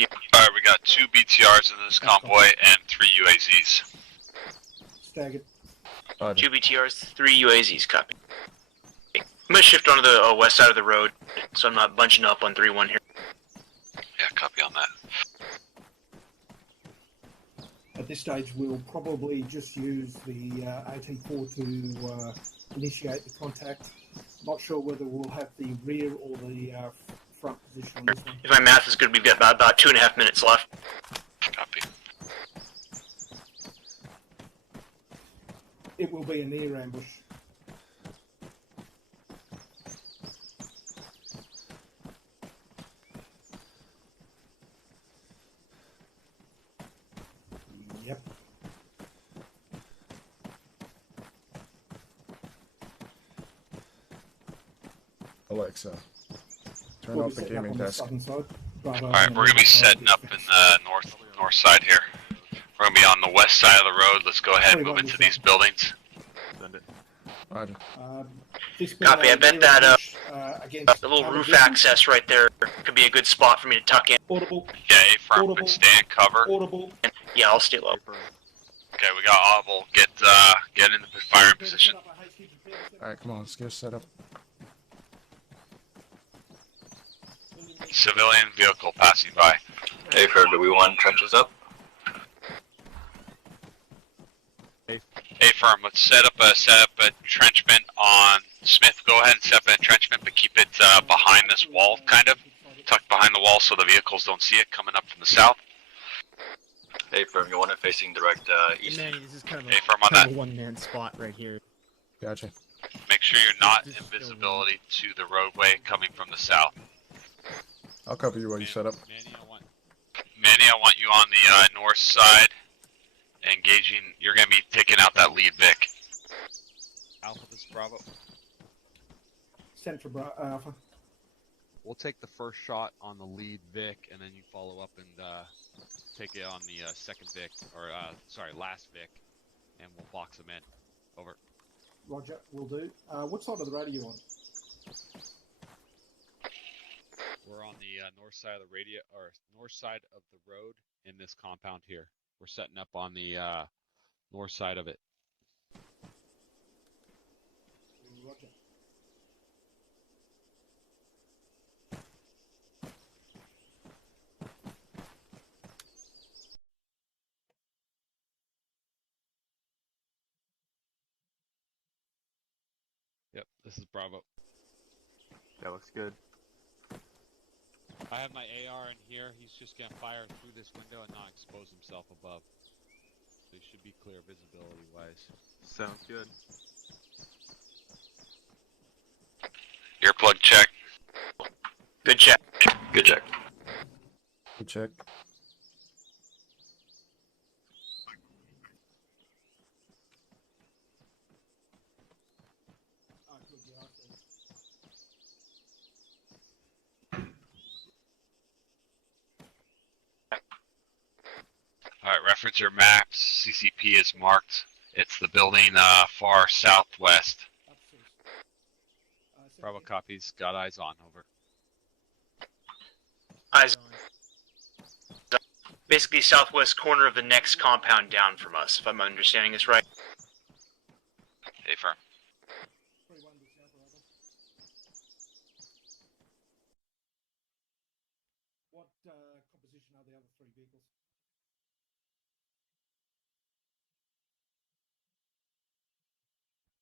Alright, we got 2 BTRs in this convoy and 3 UAZs. Staggered. 2 BTRs, 3 UAZs, copy. I'm gonna shift onto the west side of the road, so I'm not bunching up on 3-1 here. Yeah, copy on that. At this stage, we'll probably just use the 18-4 to initiate the contact. Not sure whether we'll have the rear or the front position on this one. If my math is good, we've got about 2.5 minutes left. Copy. It will be a near ambush. Yep. Alexa, turn off the gaming desk. Alright, we're gonna be setting up in the north side here. We're gonna be on the west side of the road. Let's go ahead and move into these buildings. Send it. Roger. Copy, I bet that the little roof access right there could be a good spot for me to tuck in. Audible. Yeah, A-firm, stay in cover. Audible. Yeah, I'll stay low. Okay, we got audible. Get in the firing position. Alright, come on, let's get set up. Civilian vehicle passing by. A-firm, do we want trenches up? A-firm, let's set up a entrenchment on Smith. Go ahead and set up an entrenchment, but keep it behind this wall, kind of. Tucked behind the wall so the vehicles don't see it coming up from the south. A-firm, you want it facing direct east? Manny, this is kind of A-firm on that. a one-man spot right here. Gotcha. Make sure you're not in visibility to the roadway coming from the south. I'll cover you while you set up. Manny, I want you on the north side. Engaging, you're going to be taking out that lead Vic. Alpha, this is Bravo. Central Alpha. We'll take the first shot on the lead Vic, and then you follow up and take it on the second Vic, or last Vic, and we'll box them in. Over. Roger, will do. What side of the road are you on? We're on the north side of the north side of the road in this compound here. We're setting up on the north side of it. Roger. Yep, this is Bravo. That looks good. I have my AR in here. He's just gonna fire through this window and not expose himself above. So he should be clear visibility wise. Sounds good. Earplug check. Good check. Good check. Good check. Alright, reference your maps. CCP is marked. It's the building far southwest. Bravo copies. Got eyes on. Over. Eyes. Basically southwest corner of the next compound down from us, if I'm understanding this right. A-firm. What composition are the other 3 vehicles?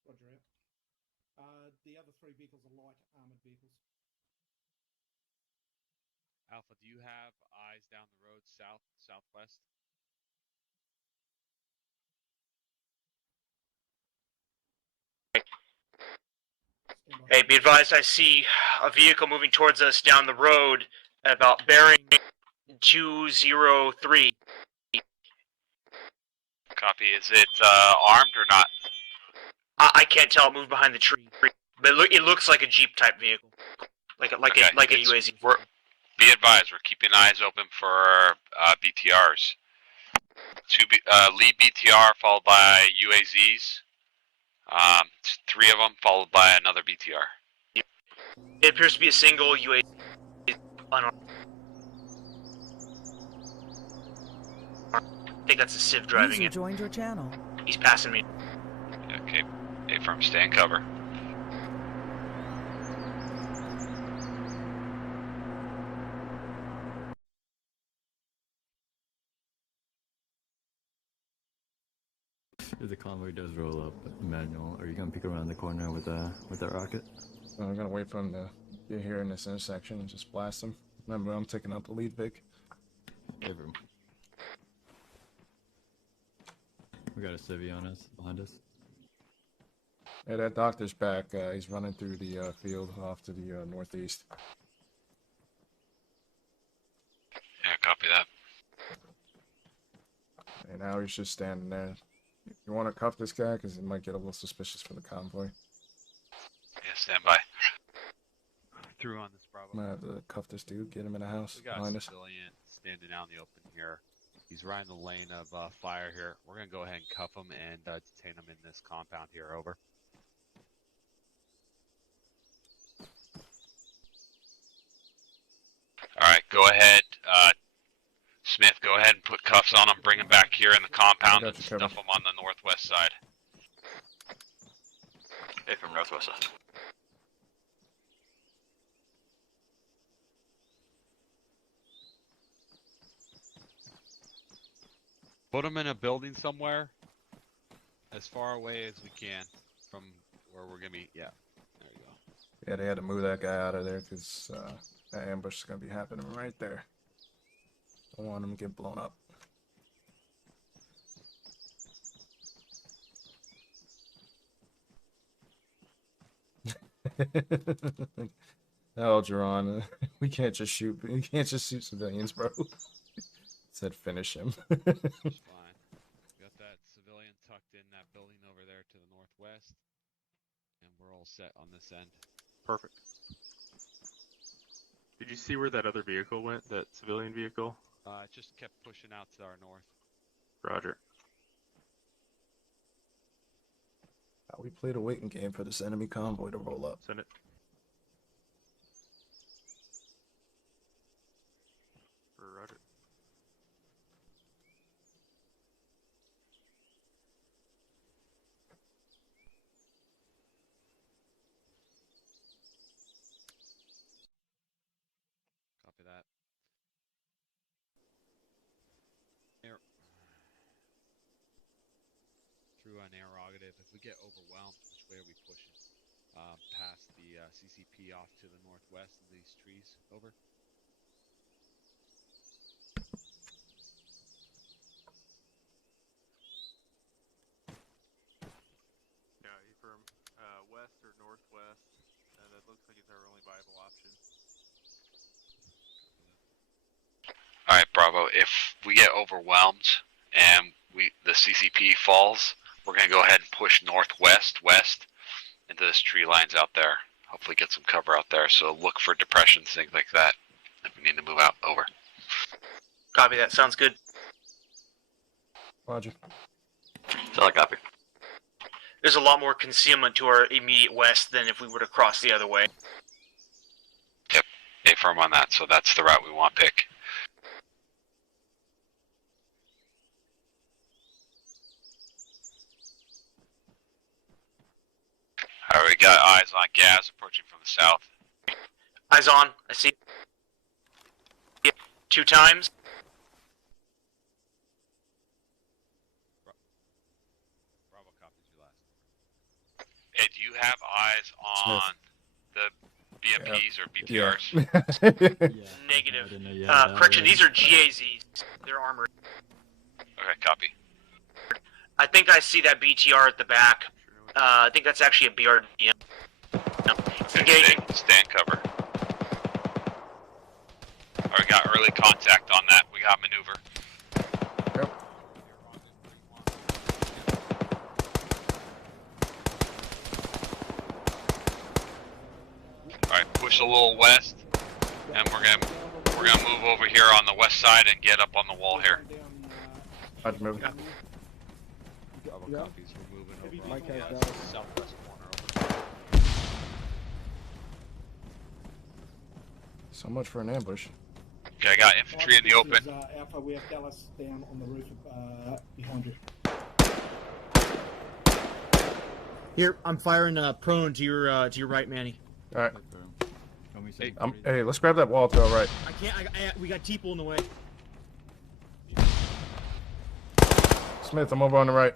Roger out. The other 3 vehicles are light armored vehicles. Alpha, do you have eyes down the road southwest? Hey, be advised, I see a vehicle moving towards us down the road at about bearing 203. Copy. Is it armed or not? I can't tell. It moved behind the tree, but it looks like a Jeep type vehicle, like a UAZ. Be advised, we're keeping eyes open for BTRs. Lead BTR followed by UAZs. 3 of them followed by another BTR. It appears to be a single UAZ. I think that's a Civ driving User it. joined your channel. He's passing me. Okay. A-firm, stay in cover. If the convoy does roll up, Emanuel, are you gonna peek around the corner with that rocket? I'm gonna wait for him to get here in this intersection and just blast him. Remember, I'm taking out the lead Vic. Over. We got a civvy on us, behind us. Hey, that doctor's back. He's running through the field off to the northeast. Yeah, copy that. And now he's just standing there. You want to cuff this guy? Because he might get a little suspicious for the convoy. Yeah, stand by. Through on this Bravo. I'm gonna have to cuff this dude, get him in the house We got behind a us. civilian standing out in the open here. He's right in the lane of fire here. We're gonna go ahead and cuff him and detain him in this compound here. Over. All right, go ahead. Smith, go ahead and put cuffs on him. Bring him back here in the compound and stuff him on the northwest side. Hey, from northwest side. Put him in a building somewhere, as far away as we can from where we're gonna be. Yeah, there you go. Yeah, they had to move that guy out of there because that ambush is gonna be happening right there. Don't want him to get blown up. Algeron, we can't just shoot. We can't just shoot civilians, bro. Said finish him. Fine. Got that civilian tucked in that building over there to the northwest, and we're all set on this end. Perfect. Did you see where that other vehicle went? That civilian vehicle? It just kept pushing out to our north. Roger. We played a waiting game for this enemy convoy to roll up. Send it. Roger. Copy that. Air. Through an interrogative, if we get overwhelmed, which way are we pushing? Past the CCP off to the northwest of these trees. Over. Yeah, you from west or northwest, and that looks like it's our only viable option. All right, Bravo. If we get overwhelmed and the CCP falls, we're gonna go ahead and push west into this tree lines out there. Hopefully, get some cover out there. So look for depressions, things like that. If we need to move out, over. Copy that. Sounds good. Roger. Solid copy. There's a lot more concealment to our immediate west than if we were to cross the other way. Yep, A-firm on that. So that's the route we want to pick. Alright, we got eyes on gas approaching from the south. Eyes on. I see. 2 times. Bravo copies you last. Hey, do you have eyes on the BMPs or BTRs? Negative. Correction, these are GAZs. They're armored. Okay, copy. I think I see that BTR at the back. I think that's actually a BRDM. No, it's engaging. Stand cover. Alright, we got early contact on that. We got maneuver. Yep. Alright, push a little west, and we're gonna move over here on the west side and get up on the wall here. I'd move. Bravo Yeah. copies. We're moving over Mike on the has Dallas. southwest corner. Over. So much for an ambush. Okay, I got infantry in the open. This is, Alpha, we have Dallas down on the roof behind you. Here, I'm firing prone to your right, Manny. All right. Hey, Hey, let's grab that wall to our right. I can't. We got T-Pool in the way. Smith, I'm over on the right.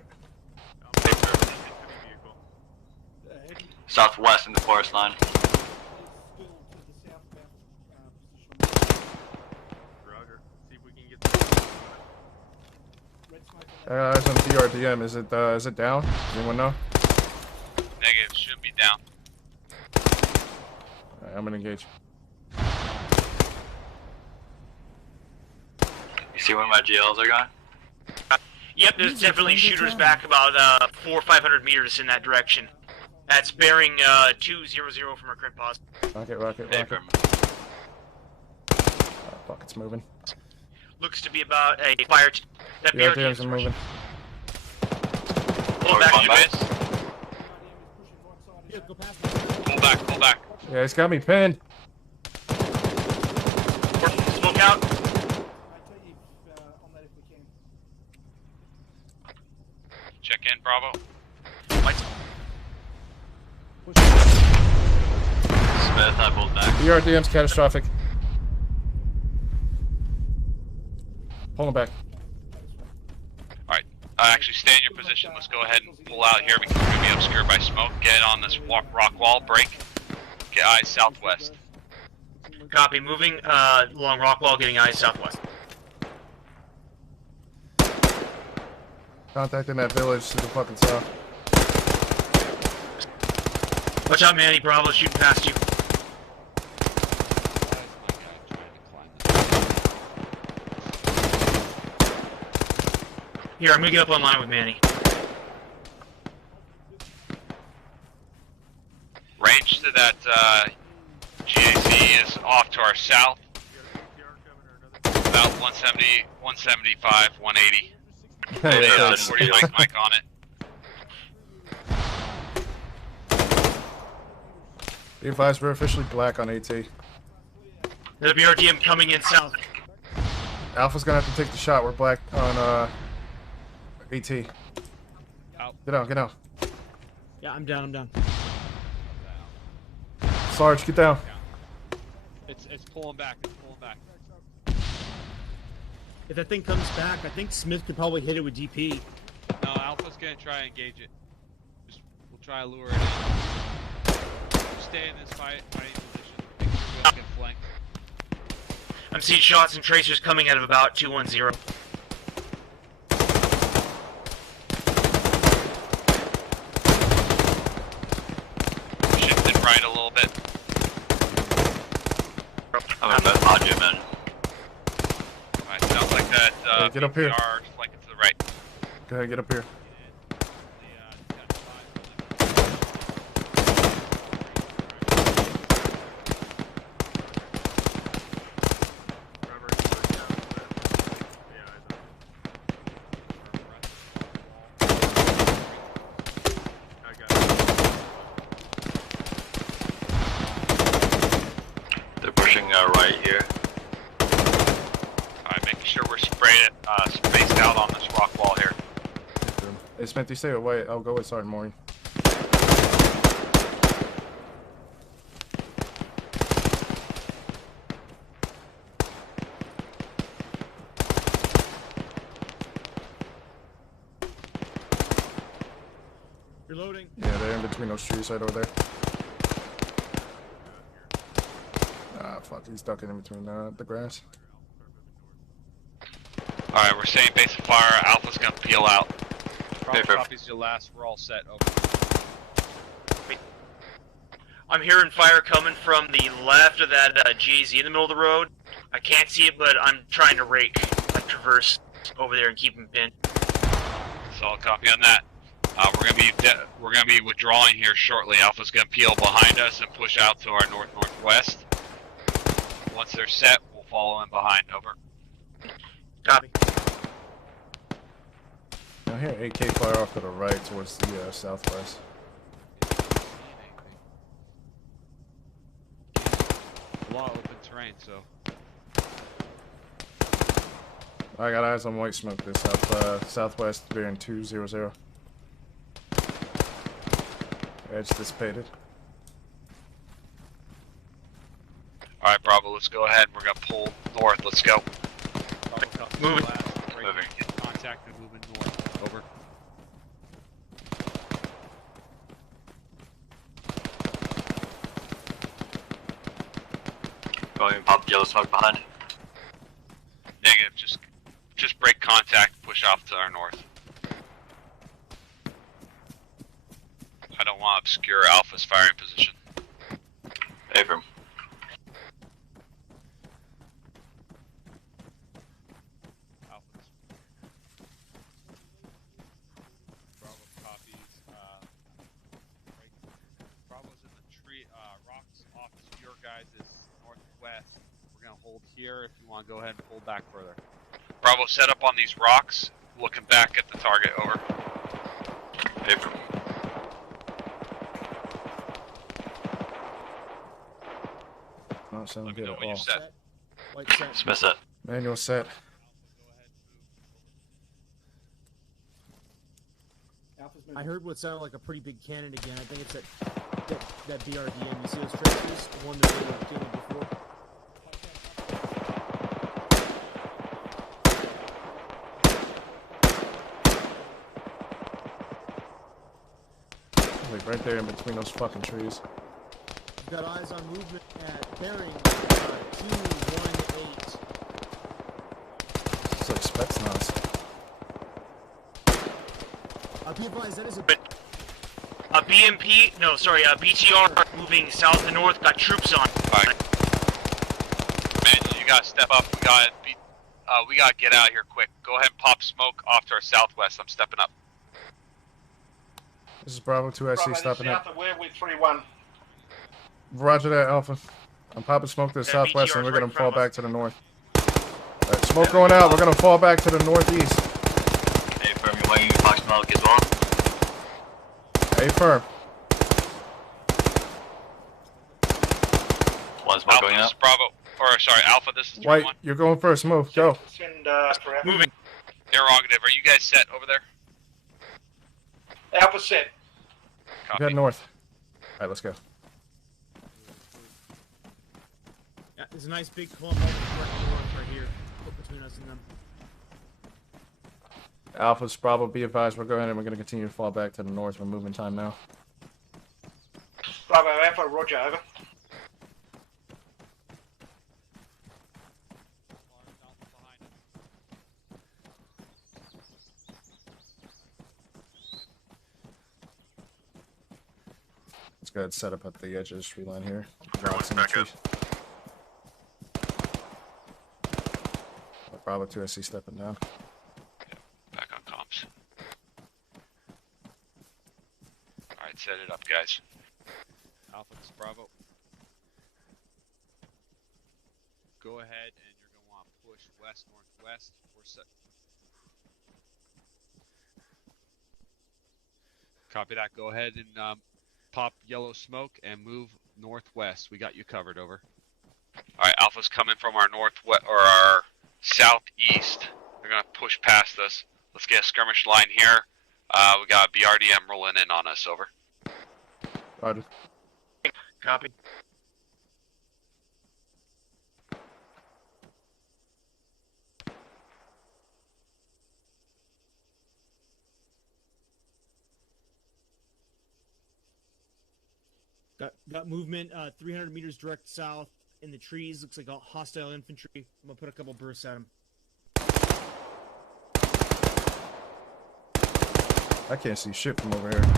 Southwest in the forest line. See if we can get the Eyes on PRDM. Is it down? Does anyone know? Negative, should be down. All right, I'm gonna engage. You see where my GLs are going? Yep, there's definitely shooters back about 400 or 500 meters in that direction. That's bearing 200 from our current pause. Rocket. Hey, Furman. Oh, fuck, it's moving. Looks to be about a fire. That PRDMs are moving. Pull back, you miss. Here, go past me. Pull back. Yeah, it's got me pinned. Smoke out. I tell you on that if we can. Check in, Bravo. Smith, I pulled back. PRDM's catastrophic. Pull him back. Alright, actually stay in your position. Let's go ahead and pull out here because we're going to be obscured by smoke. Get on this rock wall, break. Get eyes southwest. Copy. Moving along rock wall, getting eyes southwest. Contacting that village to the fucking south. Watch out, Manny. Bravo shooting past you. Here, I'm gonna get up online with Manny. Range to that GAC is off to our south. About 170, 175, 180. Hey, With, thanks. 40 mic on it. Be advised, we're officially black on AT. The BRDM coming in south. Alpha's gonna have to take the shot. We're black on AT. Out. Get out. Yeah, I'm down. Sarge, get down. It's pulling back. If that thing comes back, I think Smith could probably hit it with DP. No, Alpha's gonna try and engage it. We'll try to lure it in. Stay in this fighting position. Make sure we don't get flanked. I'm seeing shots and tracers coming out of about 210. Shifted right a little bit. I'm about to pod you, man. Alright, sounds like that Hey, get up here. BTR flanking to the right. Go ahead, get up here. They're pushing right here. Alright, making sure we're spaced out on this rock wall here. Hey, Smith, you stay away. I'll go with Sergeant Maury. Reloading. Yeah, they're in between those trees right over there. Ah, fuck, he's ducking in between the grass. Alright, we're staying base of fire. Alpha's gonna peel out. Bravo Paper. copies your last. We're all set. Over. I'm hearing fire coming from the left of that GAZ in the middle of the road. I can't see it, but I'm trying to traverse over there and keep him pinned. Solid copy on that. We're gonna be withdrawing here shortly. Alpha's gonna peel behind us and push out to our northwest. Once they're set, we'll follow in behind. Over. Copy. I hear AK fire off to the right towards the southwest. A lot of open terrain, so. I got eyes on white smoke. This southwest bearing 200. Edge dissipated. Alright, Bravo, let's go ahead. We're gonna pull north. Let's go. Moving. Moving. Contact and moving north. Over. Going and pop yellow smoke behind. Negative. Just break contact. Push off to our north. I don't want to obscure Alpha's firing position. Affirm. Alpha's. Bravo copies. Right. Bravo's in the tree. Rocks off to your guys' northwest. We're gonna hold here. If you want to go ahead and pull back further. Bravo, set up on these rocks. Looking back at the target. Over. Affirm. Not sounding Let me good know at when you're all. set. White set. Smith set. Manual set. Alpha's I moving. heard what sounded like a pretty big cannon again. I think it's that BRDM. You see those trenches? The one that we were getting before. Like right there in between those fucking trees. We've got eyes on movement at bearing 218. It's like Spetsnaz. Be advised, that is a BMP, no, sorry, BTR moving south and north, got troops on. Alright. Manuel, you gotta step up. We gotta get out of here quick. Go ahead and pop smoke off to our southwest. I'm stepping up. This is Bravo 2SC stopping up. South of where with 3-1. Roger that, Alpha. I'm popping smoke to the Yeah, southwest and BTR's we're gonna right in fall front of back to the north. Alright, smoke going out. We're gonna fall back to the northeast. Hey, firm, you're winging Fox smoke as well. Hey, firm. One smoke Alpha, going this out. is Bravo. Or, sorry, Alpha, this is 3-1. White, you're going first. Move. Go. Send for Alpha. Moving. Interrogative. Are you guys set over there? Alpha set. Copy. Head north. Alright, let's go. Yeah, there's a nice big clump of north right here. Put between us and them. Alpha's Bravo, be advised, we're going and we're gonna continue to fall back to the north. We're moving time now. Bravo Alpha, roger, over. Let's go ahead and set up at the edge of this tree line here. Everyone's Rocks in the back up. trees. Bravo 2SC stepping down. Back on comms. Alright, set it up, guys. Alpha, this is Bravo. Go ahead and you're going to want to push west, northwest. We're set. Copy that. Go ahead and pop yellow smoke and move northwest. We got you covered. Over. Alright, Alpha's coming from our northwest or our southeast. They're gonna push past us. Let's get a skirmish line here. We got a BRDM rolling in on us. Over. Roger. Copy. Got movement 300 meters direct south in the trees. Looks like a hostile infantry. I'm gonna put a couple bursts at him. I can't see shit from over here. Copy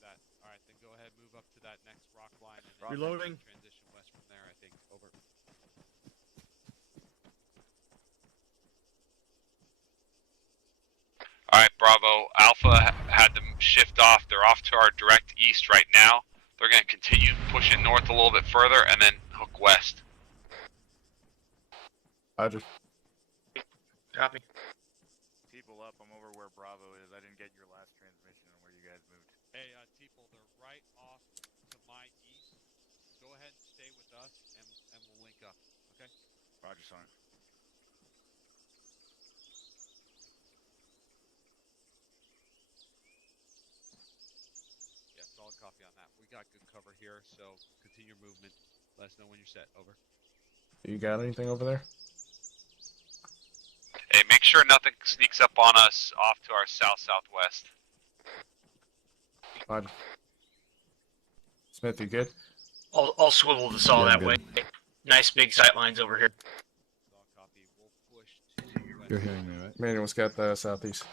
that. All right, then go ahead, move up to that next rock line. And then Reloading. Transition west from there, I think. Over. Alright, Bravo. Alpha had them shift off. They're off to our direct east right now. They're gonna continue pushing north a little bit further and then hook west. Roger. Copy. people up. I'm over where Bravo is. I didn't get your last transmission on where you guys moved. Hey, Teeple, they're right off to my east. Go ahead and stay with us, and we'll link up. Okay? Roger, son. Yeah, solid copy on that. We got good cover here, so continue your movement. Let us know when you're set. Over. You got anything over there? Hey, make sure nothing sneaks up on us off to our south-southwest. Fine. Smith, you good? I'll swivel the saw Yeah, that I'm way. good. Nice big sight lines over here. Solid copy. We'll push to the west. You're hearing me, right? Manuel's got the southeast.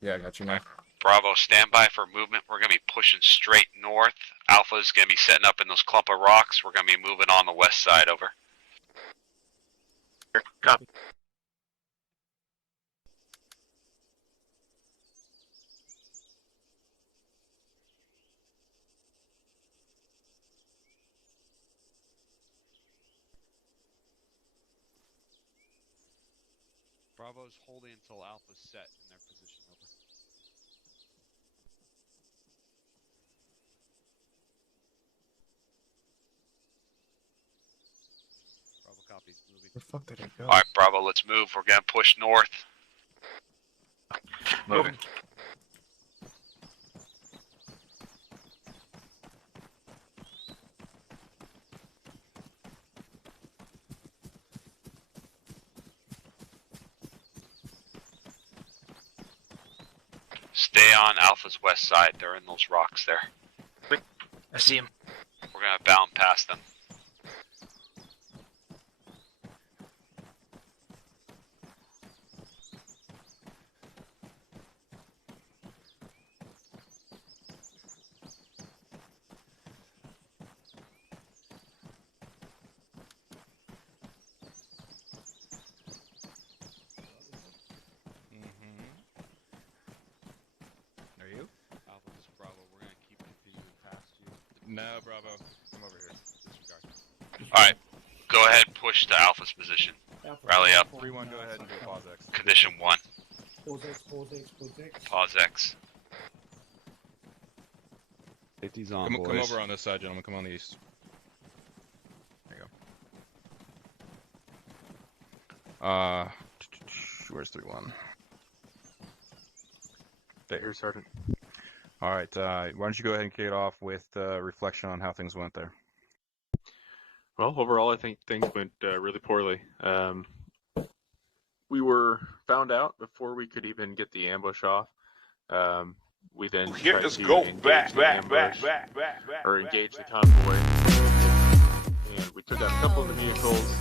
Yeah, I got you now. Bravo, stand by for movement. We're going to be pushing straight north. Alpha's going to be setting up in those clump of rocks. We're going to be moving on the west side. Over. Copy. Bravo's holding until Alpha's set in their position. Over. Bravo copy. Moving. Where the fuck did it go? All right, Bravo, let's move. We're going to push north. Moving. Stay on Alpha's west side. They're in those rocks there. I see him. We're going to bound past them. Are you? Alpha, this is Bravo. We're going to keep continuing past you. No, Bravo. I'm over here. Disregard. All right, go ahead and push to Alpha's position. Alpha, Rally up. 3-1, go ahead and do a pause X. Condition 1. Pause X, pause X, pause X. Pause X. Safety's on, Come boys. over on this side, gentlemen. Come on the east. There you go. Where's 3-1? There, Sergeant. All right. Why don't you go ahead and kick it off with reflection on how things went there? Well, overall, I think things went really poorly. We were found out before we could even get the ambush off. We then tried to engage the ambush, or engage the convoy, and we took out a couple of the vehicles,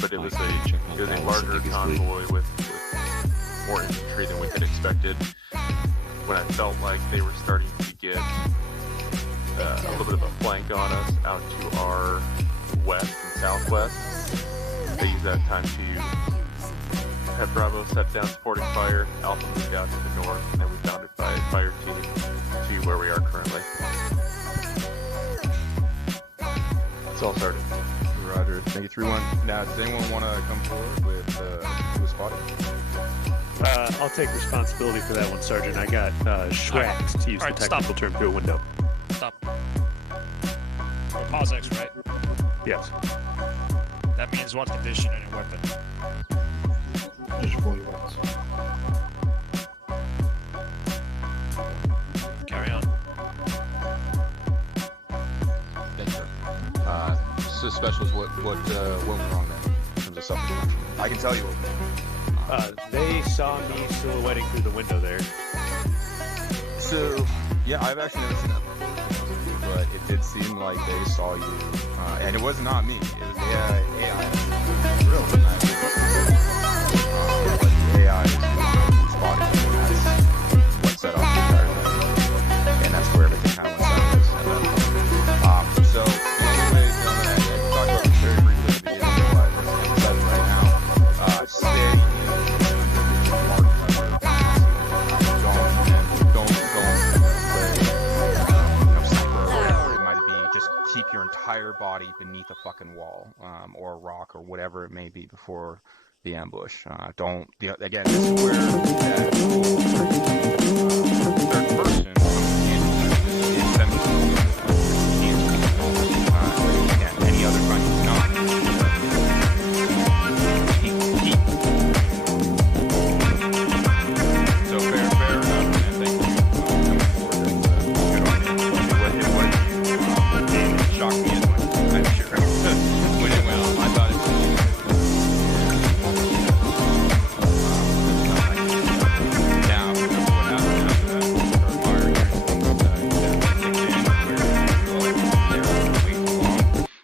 but it was a larger convoy with more infantry than we had expected. When I felt like they were starting to get a little bit of a flank on us out to our west and southwest, they used that time to have Bravo set down supporting fire, Alpha moved out to the north, and then we bounded by a fire team to where we are currently. That's all started. Roger. Thank you, 3-1. Now, does anyone want to come forward with who was spotted? I'll take responsibility for that one, Sergeant. I got schwacked, to use the technical term, through a window. Stop. Pause X, right? Yes. That means what condition and your weapon? Carry on. Thanks, sir. So specials, what went wrong there in terms of self-destruction? I can tell you what. They saw me silhouetting through the window there. So, yeah, I've actually never seen that before, but it did seem like they saw you, and it was not me. It was the AI. Really? But the AI is who spotted me, and that's what set off the entire thing. And that's where everything kind of went sideways. So, the only way, gentlemen, I talked about this very briefly at the beginning, but as I right now, stay keep your entire body beneath a fucking wall, or a rock, or whatever it may be, before the ambush. Again, this is where that third person comes in. It's again, any other kind of not. So fair enough, and thank you coming forward. Good on you. It shocked me as much as I'm sure when it went off. I thought it was now what happened after that.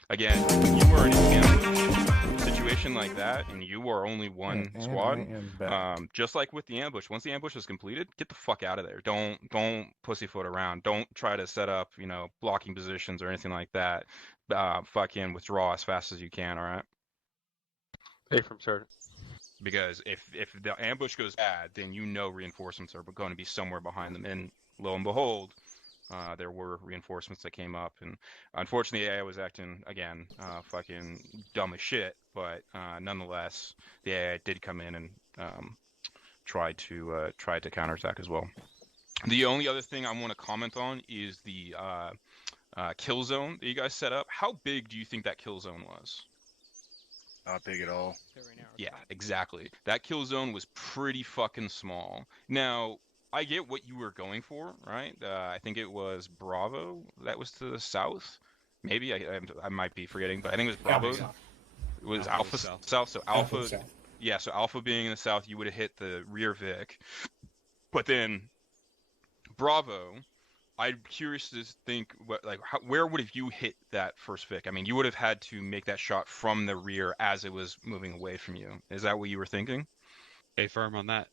Again, when you were in an ambush situation like that, and you were only one squad, just like with the ambush, once the ambush is completed, get the fuck out of there. Don't pussyfoot around. Don't try to set up, blocking positions or anything like that. Fucking withdraw as fast as you can. All right. Hey, from Sergeant. Because if the ambush goes bad, then reinforcements are going to be somewhere behind them, and lo and behold, there were reinforcements that came up, and unfortunately, AI was acting again, fucking dumb as shit. But nonetheless, the AI did come in and tried to counterattack as well. The only other thing I want to comment on is the kill zone that you guys set up. How big do you think that kill zone was? Not big at all. Yeah, exactly. That kill zone was pretty fucking small. Now, I get what you were going for, right? I think it was Bravo that was to the south. Maybe I might be forgetting, but I think it was Bravo. It was Alpha south. So Alpha, yeah. So Alpha being in the south, you would have hit the rear Vic, but then Bravo. I'm curious to think where would have you hit that first Vic? I mean, you would have had to make that shot from the rear as it was moving away from you. Is that what you were thinking? Stay firm on that.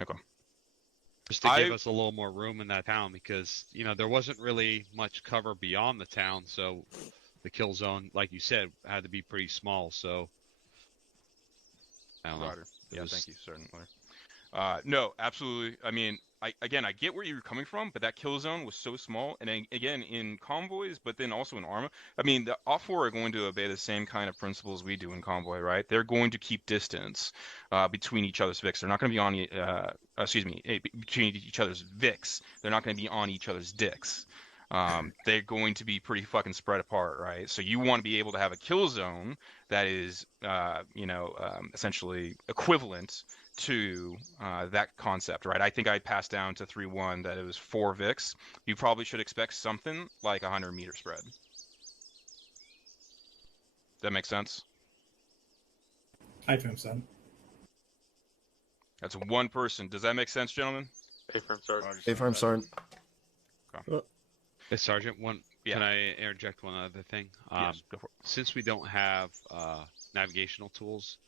Okay. Just to give us a little more room in that town, because there wasn't really much cover beyond the town, so the kill zone, like you said, had to be pretty small. So I don't know. Yeah, thank you, certainly. No, absolutely. I mean, I get where you're coming from, but that kill zone was so small, and again, in convoys, but then also in Arma. I mean, the OFF4 are going to obey the same kind of principles we do in convoy, right? They're going to keep distance between each other's Vics. They're not going to be on, between each other's Vics. They're not going to be on each other's dicks. They're going to be pretty fucking spread apart, right? So you want to be able to have a kill zone that is, essentially equivalent to that concept, right? I think I passed down to 3-1 that it was 4 Vics. You probably should expect something like 100-meter spread. That makes sense? I think so. That's one person. Does that make sense, gentlemen? Affirm, Sergeant. Affirm, Sergeant. Okay. Hey, Sergeant, can I interject one other thing? Yes, go for it. Since we don't have navigational tools,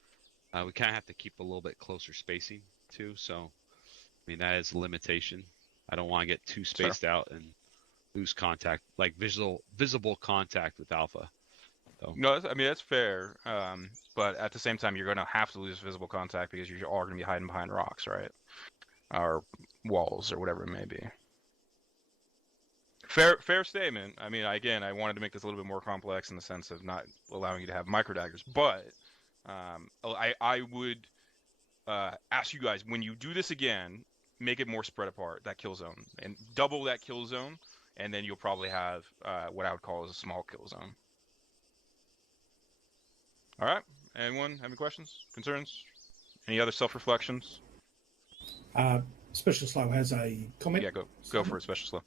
we kind of have to keep a little bit closer spacing too. So, I mean, that is a limitation. I don't want to get too spaced out and lose contact, like visible contact with Alpha. So. No, I mean, that's fair. But at the same time, you're going to have to lose visible contact because you are going to be hiding behind rocks, right? Or walls or whatever it may be. Fair statement. I mean, again, I wanted to make this a little bit more complex in the sense of not allowing you to have micro daggers, but I would ask you guys, when you do this again, make it more spread apart, that kill zone, and double that kill zone, and then you'll probably have what I would call as a small kill zone. All right. Anyone have any questions, concerns, any other self-reflections? Special Slow has a comment. Yeah, go for it, Special Slow.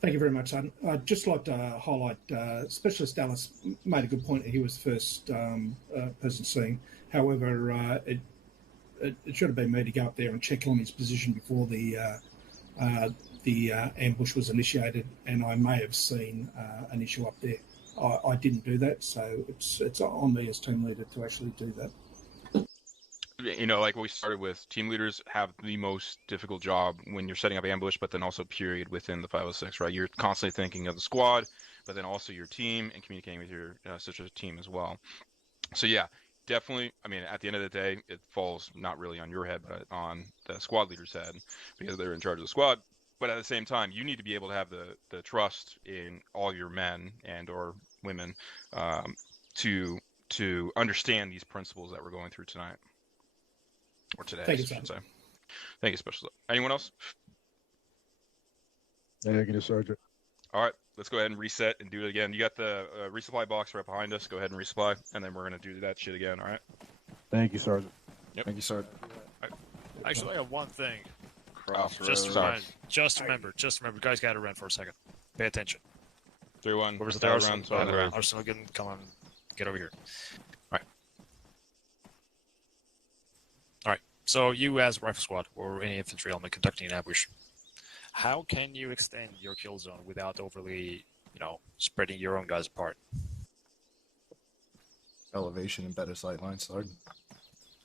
Thank you very much, son. I'd just like to highlight Specialist Dallas made a good point. He was the first person seeing. However, it should have been me to go up there and check on his position before the ambush was initiated, and I may have seen an issue up there. I didn't do that, so it's on me as team leader to actually do that. You know, like we started with, team leaders have the most difficult job when you're setting up ambush, but then also period within the 506, right? You're constantly thinking of the squad, but then also your team and communicating with your sister team as well. So yeah, definitely. I mean, at the end of the day, it falls not really on your head, but on the squad leader's head because they're in charge of the squad. But at the same time, you need to be able to have the trust in all your men and or women to understand these principles that we're going through tonight. Or today, Thank I you, should Sergeant. say. Thank you, Special. Anyone else? Negative, Sergeant. All right, let's go ahead and reset and do it again. You got the resupply box right behind us. Go ahead and resupply, and then we're going to do that shit again, all right? Thank you, Sergeant. Yep. Thank you, Sergeant. Actually, I have one thing. Crossroads. Just remember, you guys gotta run for a second. Pay attention. 3-1. Where's the Arsenal? Arsenal, come on, get over here. Alright, so you as Rifle Squad or any infantry element conducting an ambush, how can you extend your kill zone without overly, spreading your own guys apart? Elevation and better sight lines, Sergeant.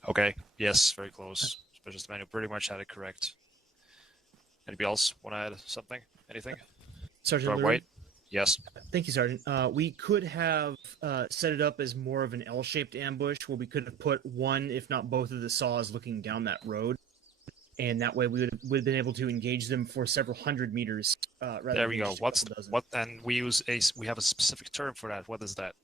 Okay, yes, very close. Specialist Emanuel pretty much had it correct. Anybody else want to add something? Anything? Sergeant Leary? White? Yes. Thank you, Sergeant. We could have set it up as more of an L-shaped ambush where we could have put one, if not both, of the saws looking down that road. And that way we would have been able to engage them for several hundred meters. Rather There we than go. just And we have a specific term for that. What is that?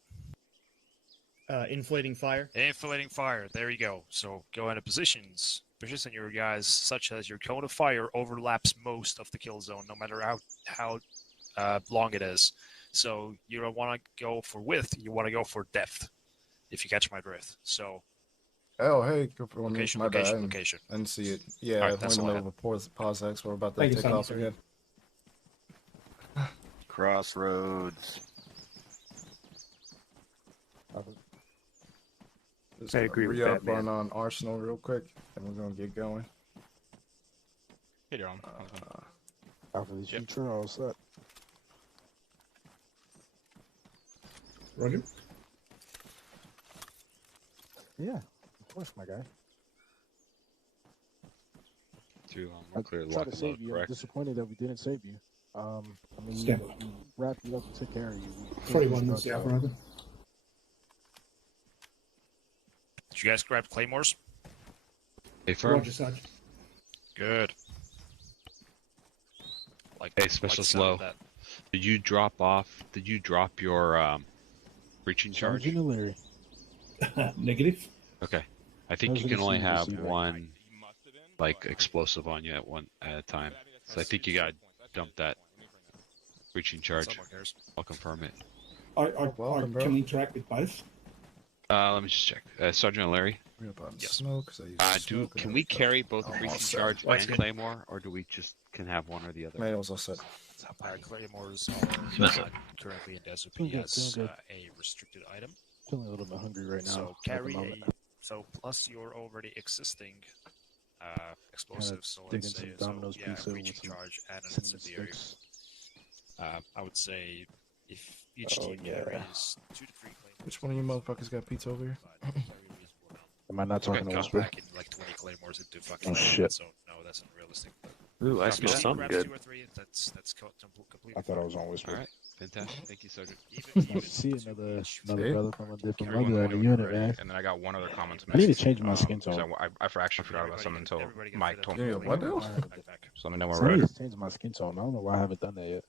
Inflating fire. Inflating fire. There you go. So go into positions. Position your guys such as your cone of fire overlaps most of the kill zone, no matter how long it is. So you don't want to go for width. You want to go for depth. If you catch my drift. So. Oh, hey, good for location, my bad. location. I didn't see it. Yeah, All right, that's in the all I middle of a pause X. We're about to Thank you, take Sergeant. off again. Crossroads. Just I gonna agree with re-up that, man. on Arsenal real quick, and we're gonna get going. Hey, John. Alpha, the future, all set. Roger. Yeah, of course, my guy. We're clear I to tried lock to and save load, you. I'm correct? disappointed that we didn't save you. I mean, Stand we by. wrapped you up and took care of you. 41 this Alpha, Roger. Did you guys grab claymores? Hey, firm. Roger, Sergeant. Good. Hey, Special Slow. Did you drop your breaching charge? Sergeant Leary. Negative. Okay. I think you can only have one, explosive on you at a time. So I think you gotta dump that breaching charge. Someone cares. I'll confirm it. I can interact with both. Let me just check. Sergeant Larry. Yes. Smoke, Can we carry both the breaching charge and Claymore, or do we just can have one or the other? Manual's all set. Claymores are not currently in SOP as a restricted item. Feeling a little bit hungry right now. So carry plus your already existing explosives. So let's say Domino's pizza breaching with charge and an cinnamon incendiary. sticks. I would say if each team carries 2 to 3 claymores. Which one of you motherfuckers got pizza over here? Am I not talking to Whisper? Back in 20 claymores into fucking. Oh shit! So no, that's unrealistic. Ooh, I smell something good. 2 or 3, that's completely. I thought I was on Whisper. All right, fantastic. Thank you, Sergeant. I see another brother from a different mother in the unit, man. And then I got one other comment to I need make. to change my skin tone. I actually forgot about something until Mike told Yeah, me. what else? So let me know when I we're need ready. to change my skin tone. I don't know why I haven't done that yet.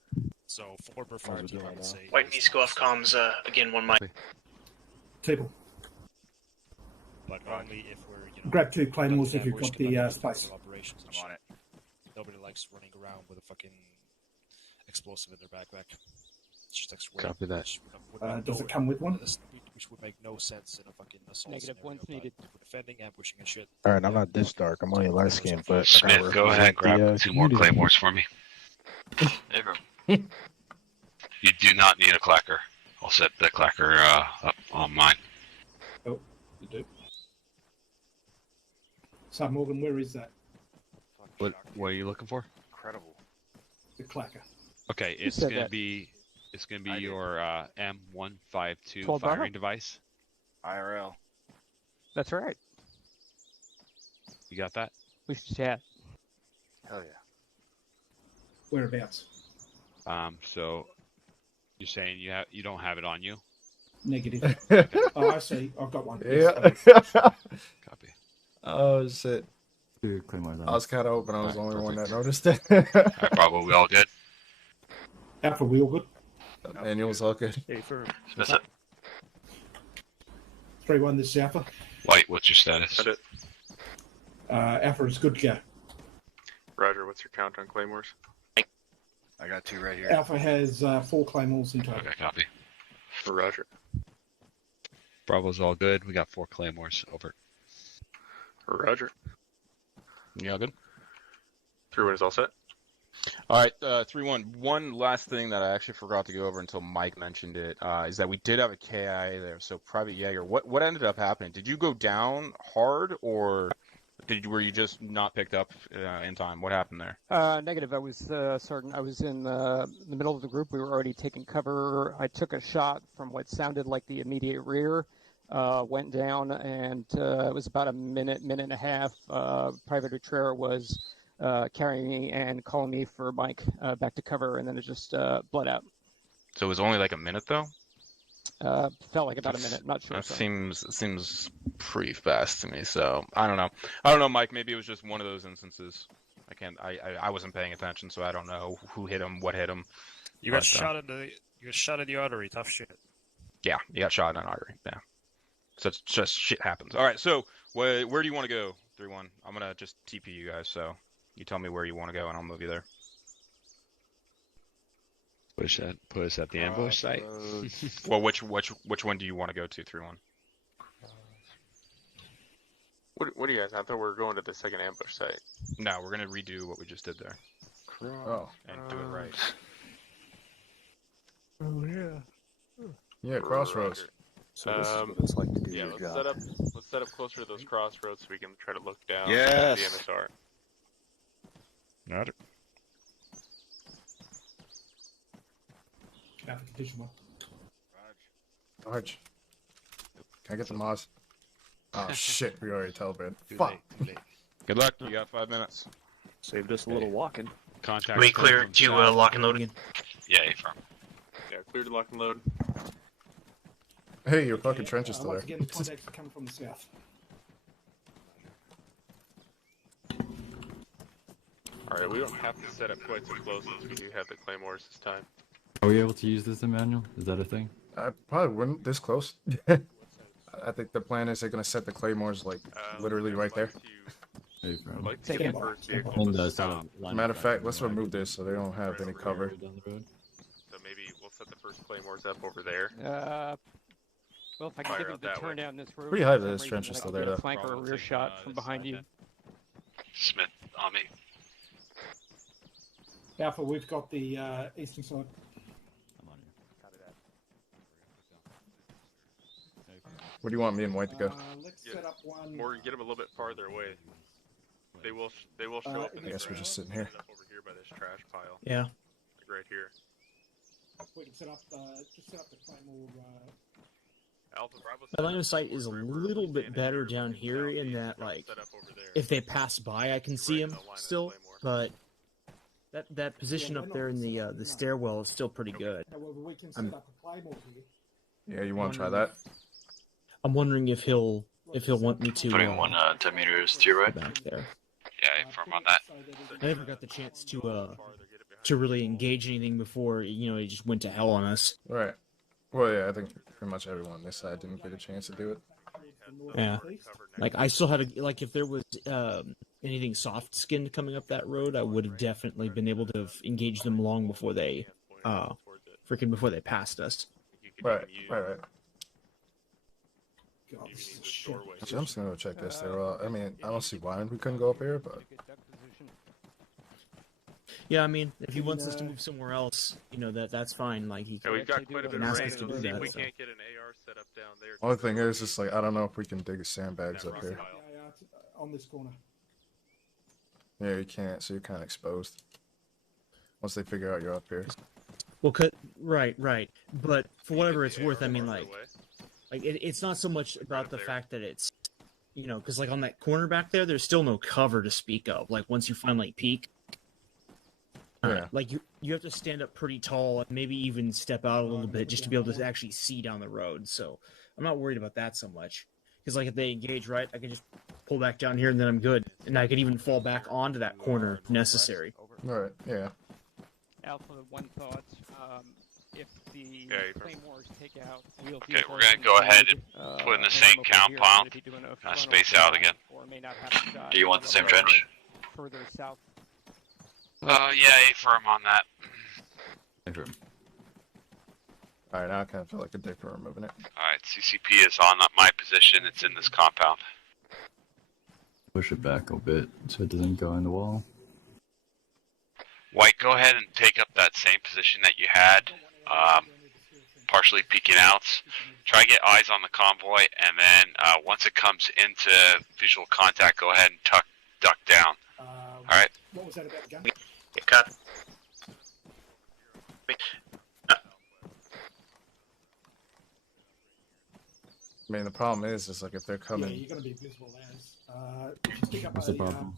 So 4 per fire team, I would say. White needs to go off comms again. One mic. Table. But only if we're, Grab 2 claymores if you've got the space. Operations and I'm on it. Nobody likes running around with a fucking explosive in their backpack. It's just like Copy that. Does it come with one? Which would make no sense in a fucking assault Negative scenario, points but needed. if we're defending, ambushing, and shit. All right, I'm not this dark. I'm only light skinned, but Smith, go ahead and grab 2 more claymores for me. Hey, firm. You do not need a clacker. I'll set the clacker up on mine. Oh, you do. So Morgan, where is that? What are you looking for? Incredible. The clacker. Okay, it's said gonna that? be your M152 12 firing bottom? device. IRL. That's right. You got that? We should chat. Hell yeah. Whereabouts? So you're saying you don't have it on you? Negative. Oh, I see. I've got one. Yeah. Copy. Oh shit. Dude, Claymore. I was kind of hoping I was the only one that perfect. noticed it. Alright, Bravo, we all good? Alpha, we all good? Manual's all good. Hey, for That's it. 3-1 this is Alpha. White, what's your status? Alpha is good to go. Roger, what's your count on claymores? I got 2 right here. Alpha has 4 claymores in total. Okay, copy. Roger. Bravo's all good. We got 4 claymores. Over. Roger. You all good? 3-1 is all set. All right, 3-1. One last thing that I actually forgot to go over until Mike mentioned it is that we did have a KIA there. So Private Jaeger, what ended up happening? Did you go down hard, or were you just not picked up in time? What happened there? Negative. I was certain. I was in the middle of the group. We were already taking cover. I took a shot from what sounded like the immediate rear. Went down, and it was about a minute and a half. Private Utrera was carrying me and calling me for Mike back to cover, and then it just bled out. So it was only like a minute, though? Felt like about a minute. Not sure. That seems pretty fast to me. So I don't know, Mike. Maybe it was just one of those instances. I wasn't paying attention, so I don't know who hit him, what him. You got shot in the artery. Tough shit. Yeah, you got shot in an artery. Yeah. So it's just shit happens. All right. So where do you want to go? 3-1. I'm gonna just TP you guys. So you tell me where you want to go, and I'll move you there. Put us at the ambush site. Well, which one do you want to go to? 3-1. What do you guys? I thought we were going to the second ambush site. No, we're gonna redo what we just did there. And do it right. Oh yeah. Yeah, crossroads. So this is what it's like to do Yeah, your let's job. set up closer to those crossroads so we can try to look down Yes. the MSR. Got it. Alpha condition 1. Arch. Can I get the Moz? Oh shit, we already teleported. Too Fuck. late. Good luck. You got 5 minutes. Saved us a little walking. Contact. We clear to lock and load again. Yeah, A-firm. Yeah, clear to lock and load. Hey, your fucking trench is still Once there. again, the contacts are coming from the south. Alright, we don't have to set up quite so close since we do have the claymores this time. Are we able to use this, Emanuel? Is that a thing? I probably wouldn't this close. I think the plan is they're gonna set the claymores like literally right there. Hey, friend. I'd like to get the first vehicle And to sort stop. of line Matter up of fact, back let's there, remove this so they don't have any cover. down the road. So maybe we'll set the first claymores up over there. Well, if I can Fire give you out the that turn way. down this road. Pretty high for some this trench reason, is I still can there, get a though. flank or a rear shot from behind you. Smith on me. Alpha, we've got the eastern side. I'm on here. Where do you want me and White to go? Let's set up one. Morgan, get them a little bit farther away. They will show up in the I guess we're ground. just sitting here. Up over here by this trash pile. Yeah. Like right here. We can set up just set up the claymore. Alpha Bravo. My line of sight is a little bit better down here in that, like, if they pass by, I can see them still, but that position up there in the stairwell is still pretty good. However, we can set up a claymore here. Yeah, you want to try that? I'm wondering if he'll want me to Putting one 10 meters to your right. back there. Yeah, A-firm on that. I never got the chance to really engage anything before, it just went to hell on us. Right. Well, yeah, I think pretty much everyone on this side didn't get a chance to do it. Yeah. Like, I still had if there was anything soft skinned coming up that road, I would have definitely been able to have engaged them long before they before they passed us. Right. God, this is shit. Actually, I'm just gonna go check this. I mean, I don't see why we couldn't go up here, but Yeah, I mean, if he wants us to move somewhere else, that's fine. Like, he Yeah, we've got quite a bit of ask range. us to Let's do see if that. we So. can't get an AR set up down there. only thing is, just like I don't know if we can dig sandbags up here. Yeah, it's on this corner. Yeah, you can't, so you're kind of exposed. Once they figure out you're up here. Well, right. But for whatever it's worth, I mean, like it's not so much about the fact that it's, because like on that corner back there, there's still no cover to speak of. Like once you finally peek, like you have to stand up pretty tall and maybe even step out a little bit just to be able to actually see down the road. So I'm not worried about that so much. Because like if they engage right, I can just pull back down here and then I'm good. And I could even fall back onto that corner if necessary. Right. Yeah. Alpha, one thought. if the Yeah, you claymores take out wheel Okay, vehicles we're gonna and go ahead and lead, put in the and same I'm over here, I'm compound. gonna be doing a Kind of frontal space out shot, again. or may not have a shot. Do you want the same Maybe I'll trench? go further south. Yeah, A firm on that. Affirm. Alright, now I kind of feel like a dick for removing it. Alright, CCP is on my position. It's in this compound. Push it back a bit so it doesn't go in the wall. White, go ahead and take up that same position that you had. Partially peeking out. Try to get eyes on the convoy, and then once it comes into visual contact, go ahead and duck down. Alright? What was that about the gun? Get cut. I mean, the problem is like if they're Yeah, coming, you're going to be visible as. If you stick up What's the problem?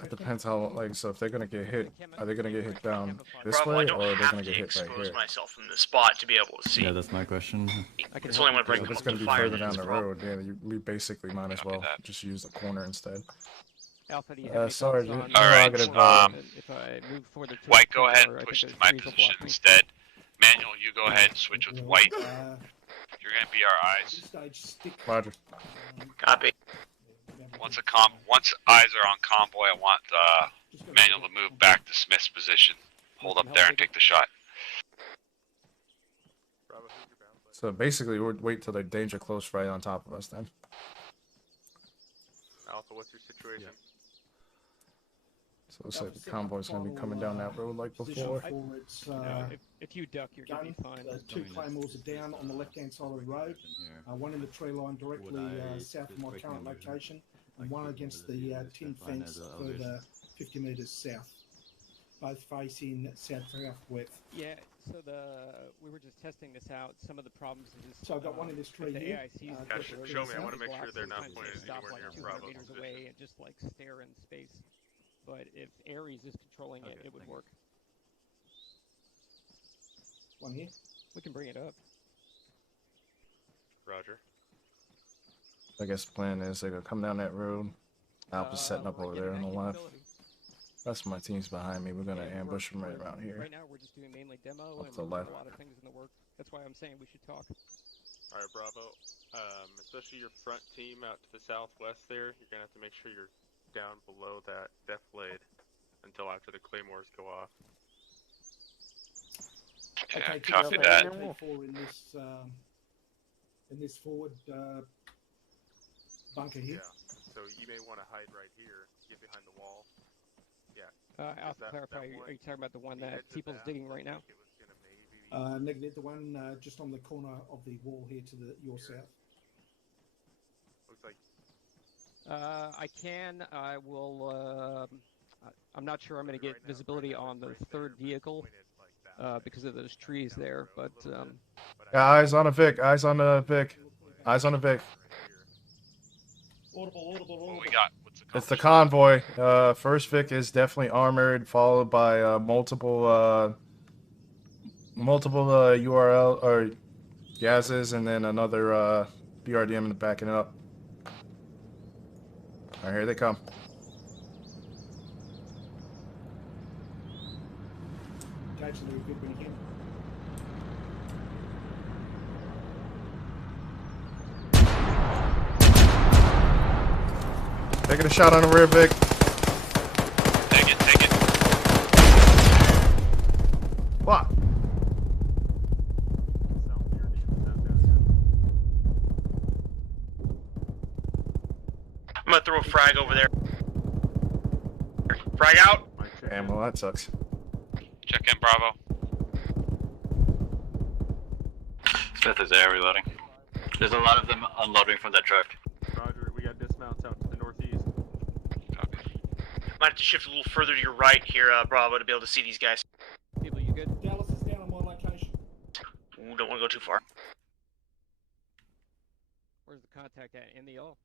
it depends how, like, so if they're gonna get hit, are they gonna get hit down this Bravo, I way, don't or are they have gonna to get hit right expose here? myself from the spot to be able to see. Yeah, that's my question. It's only whenever I So come if it's up gonna to be fire further that down it's the a problem. road, yeah, we basically might as well just use the corner instead. Alpha, do you have any Sergeant, thoughts on Alright, if I move further to White, the go ahead corner, and I push think to those my trees will position block me. instead. Manuel, you go ahead and switch with White. You're gonna be our eyes. Roger. Copy. Once eyes are on convoy, I want Manuel to move back to Smith's position. Hold up there and take the shot. So basically, we'll wait till they're danger close right on top of us then. Alpha, what's your situation? So it looks like the convoy's gonna be coming down that road like before. If you duck, you're going to be fine. Two claymores are down on the left-hand side of the road. One in the tree line directly south of my current location, and one against the tin fence further 50 metres south. Both facing south-southwest. Yeah, so we were just testing this out. Some of the problems is So I've got one in this tree the here. AICs. Show me, I want to make sure they're not sometimes pointed they stop anywhere like near 200 Bravo meters position. away and just like stare in space. But if Ares is controlling it, it would work. One here. We can bring it up. Roger. I guess the plan is they're gonna come down that road. Alpha's setting up over there on the left. Rest of my team's behind me. We're gonna ambush them right around here. Right now, we're just doing mainly demo and the there's left. a lot of things in the work. That's why I'm saying we should talk. All right, Bravo. Especially your front team out to the southwest there, you're gonna have to make sure you're down below that death blade until after the claymores go off. Okay, copy so that. In this forward bunker here. Yeah. So you may want to hide right here, get behind the wall. Yeah. Alpha, clarify, are you talking about the one that Teeple's digging right now? Negative, the one just on the corner of the wall here to your south. Looks like. I can. I will. I'm not sure I'm going to get visibility on the third vehicle because of those trees there, but. Yeah, eyes on a Vic. Eyes on the Vic. Eyes on the Vic. Audible. What we got? What's the It's the convoy. First Vic is definitely armored, followed by multiple URL or gases, and then another BRDM in the backing it up. All right, here they come. Actually, a good weekend. Taking a shot on the rear Vic. Take it. What? I'm gonna throw a frag over there. Frag out. Damn, well that sucks. Check in, Bravo. Smith is there reloading. There's a lot of them unloading from that truck. Roger, we got dismounts out to the northeast. Might have to shift a little further to your right here, Bravo, to be able to see these guys. People, you good? Dallas is down on my location. Ooh, don't want to go too far. Where's the contact at? In the L?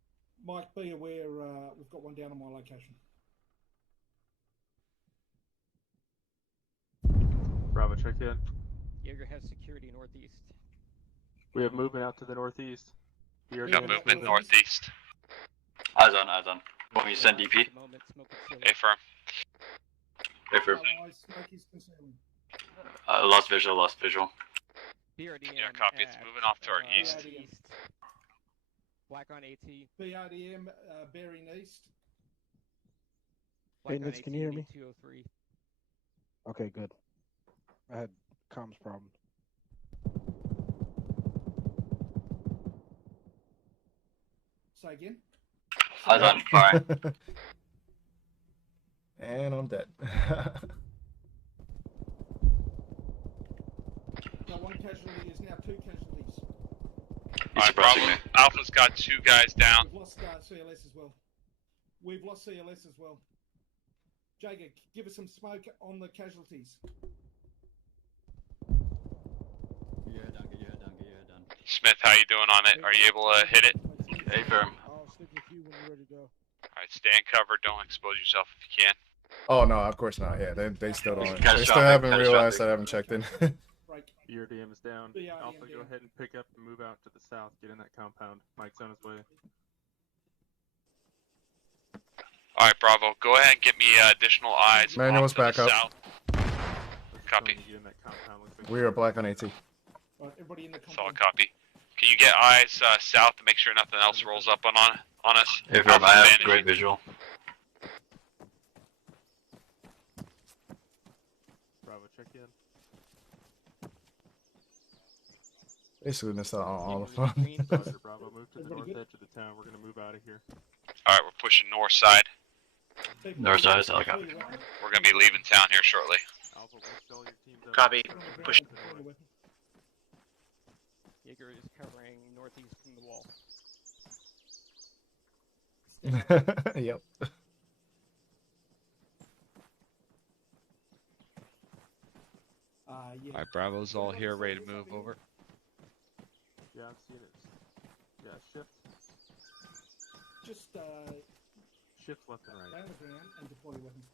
Mike, be aware we've got one down on my location. Bravo, check in. Jaeger has security northeast. We have movement out to the northeast. Got movement northeast. Eyes on. Want me to send DP? A firm. A firm. Lost visual, lost visual. BRDM. Yeah, copy. It's moving off to our east. BRDM. Black on AT. BRDM bearing east. Hey, Mitch, can you hear me? 203. Okay, good. I had comms problem. Say again. Eyes on fire. And I'm dead. No, one casualty is now 2 casualties. Alright, Bravo. Alpha's got 2 guys down. We've lost CLS as well. We've lost CLS as well. Jager, give us some smoke on the casualties. Get your head down, get your head down, get your head down. Smith, how you doing on it? Are you able to hit it? Hey, firm. I'll stick with you when you're ready to go. Alright, stay in cover. Don't expose yourself if you can. Oh no, of course not. Yeah, they still don't. They Catastrophic, still haven't catastrophic. realized that I haven't checked in. BRDM is down. BRDM Alpha, go down. ahead and pick up and move out to the south. Get in that compound. Mike's on his way. Alright, Bravo. Go ahead and get me additional eyes. Manuel's off to back the up. South. Copy. Get in that compound. Looks like We are black on AT. Right, everybody in the Solid copy. Can you get eyes south to make sure nothing else rolls up on us? Hey, firm. I have great visual. Bravo, check in. Basically missed out on all the fun. Roger, Bravo, move to the north edge of the town. We're gonna move out of here. Alright, we're pushing north side. North side is solid copy. We're gonna be leaving town here shortly. Alpha, once all your teams up. Copy. Push. Jaeger is covering northeast from the wall. Yep. Yeah. Alright, Bravo's all here, ready to move over. Yeah, I'm seeing it. Yeah, shift. Just Shift left and right. lay on the ground and deploy your weapons.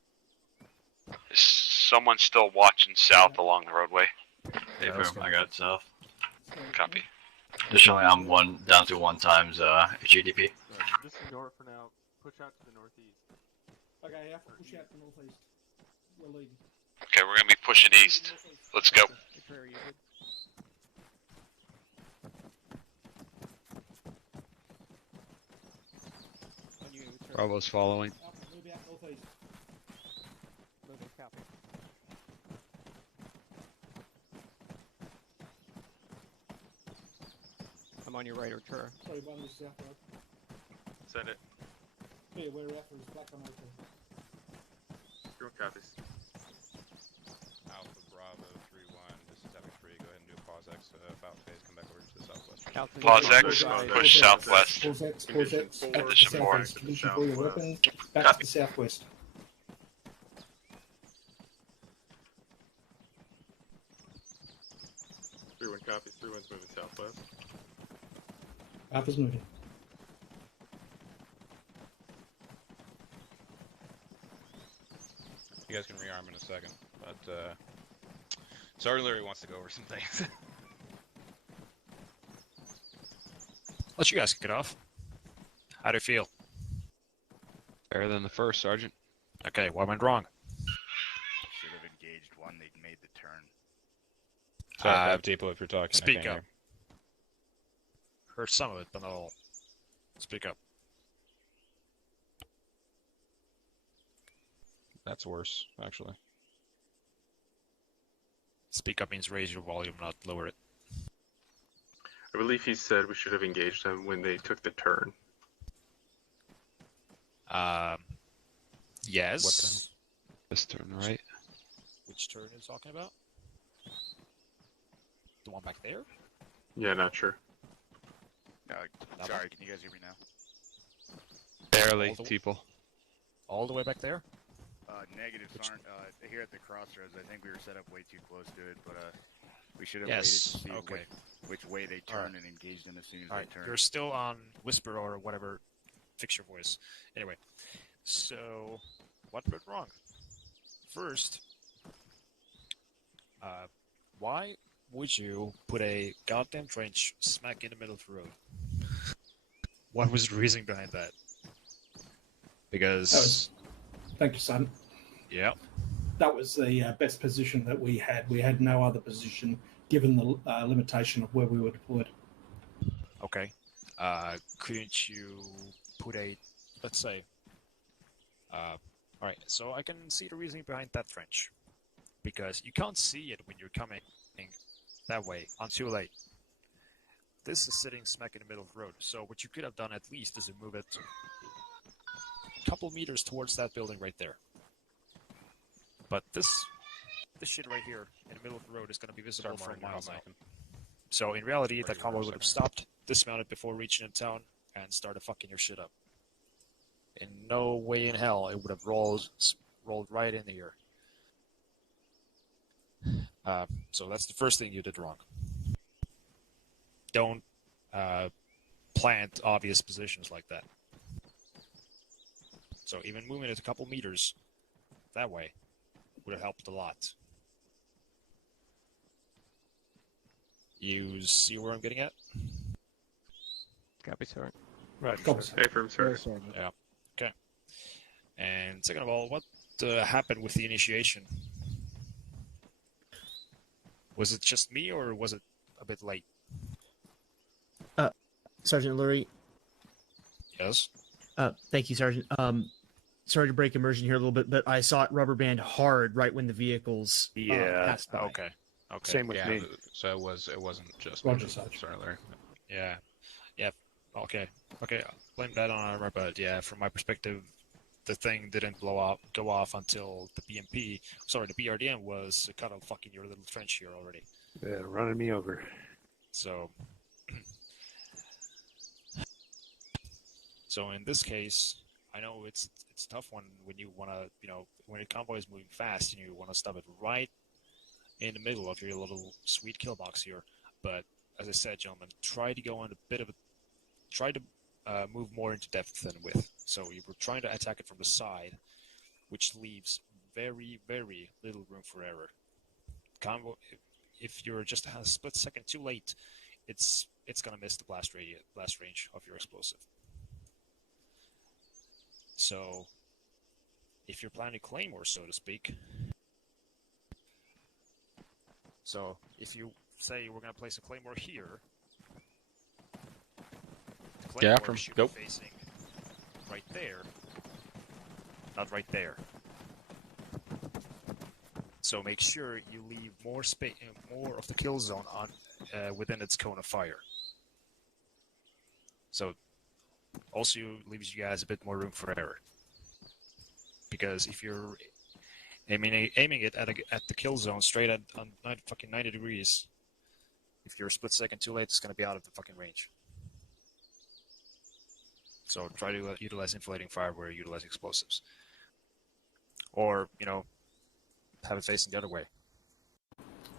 Is someone still watching south along the roadway? Hey, firm. I got it south. Copy. Additionally, I'm down to 1 times GDP. Just ignore it for now. Push out to the northeast. Okay, Alpha, push out to northeast. We're leading. Okay, we're gonna be pushing east. Let's go. Bravo's following. Alpha, move out northeast. Moving copy. I'm on your right, Artura. Sorry, one is south road. Send it. Yeah, where Alpha is black on AT. Everyone copies. Alpha Bravo 3-1. This is Epic 3. Go ahead and do a pause X about phase. Come back over to the southwest. Pause X, push southwest. Pause X, pause X, back to Position 4. southwest. Position for your weapon, back to the southwest. Everyone copies. Everyone's moving southwest. Alpha's moving. You guys can rearm in a second, but Sergeant Leary wants to go over some things. Let you guys kick it off. How do you feel? Better than the first, Sergeant. Okay, what went wrong? Should have engaged one. They'd made the turn. So I have depot if you're talking. Speak up. Heard some of it, but not all. Speak up. That's worse, actually. Speak up means raise your volume, not lower it. I believe he said we should have engaged them when they took the turn. Yes. What turn? This turn, right? Which turn are you talking about? The one back there? Yeah, not sure. Sorry, can you guys hear me now? Barely, people. All the way back there? Negatives aren't here at the crossroads. I think we were set up way too close to it, but we should have Yes, waited to see okay. which way they turn Alright. and engage them as soon as Alright, they turn. you're still on whisper or whatever. Fix your voice. Anyway, so what went wrong? First, why would you put a goddamn trench smack in the middle of the road? What was the reason behind that? Because Thank you, son. yeah. that was the best position that we had. We had no other position given the limitation of where we were deployed. Okay. Couldn't you put a, let's say, alright, so I can see the reasoning behind that trench. Because you can't see it when you're coming that way, on too late. This is sitting smack in the middle of the road, so what you could have done at least is to move it a couple meters towards that building right there. But this shit right here in the middle of the road is going to be visible from miles out. So in reality, that convoy would have stopped, dismounted before reaching in town, and started fucking your shit up. In no way in hell it would have rolled right in here. So that's the first thing you did wrong. Don't plant obvious positions like that. So even moving it a couple meters that way would have helped a lot. You see where I'm getting at? Copy, Sergeant. Right. Copy. Affirm, sir. Yeah. Okay. And second of all, what happened with the initiation? Was it just me, or was it a bit late? Sergeant Lurie. Yes. Thank you, Sergeant. Sorry to break immersion here a little bit, but I saw it rubber band hard right when the vehicles passed by. Okay. Same with me. So it wasn't just Roger, me. Sarge. Sorry, Larry. Yeah. Okay. Blame that on armor, but yeah, from my perspective, the thing didn't go off until the the BRDM was cut out fucking your little trench here already. Yeah, running me over. So in this case, I know it's a tough one when you want to, when a convoy is moving fast and you want to stop it right in the middle of your little sweet kill box here. But as I said, gentlemen, try to go on try to move more into depth than width. So you were trying to attack it from the side, which leaves very, very little room for error. Convoy, if you're just a split second too late, it's gonna miss the blast range of your explosive. So, if you're planning Claymore, so to speak, so if you say we're going to place a Claymore here, the Claymore should be facing right there, not right there. So make sure you leave more space, more of the kill zone on within its cone of fire. So also leaves you guys a bit more room for error. Because if you're aiming it at the kill zone straight on fucking 90 degrees, if you're a split second too late, it's going to be out of the fucking range. So try to utilize inflating fire where you utilize explosives. Or, have it facing the other way.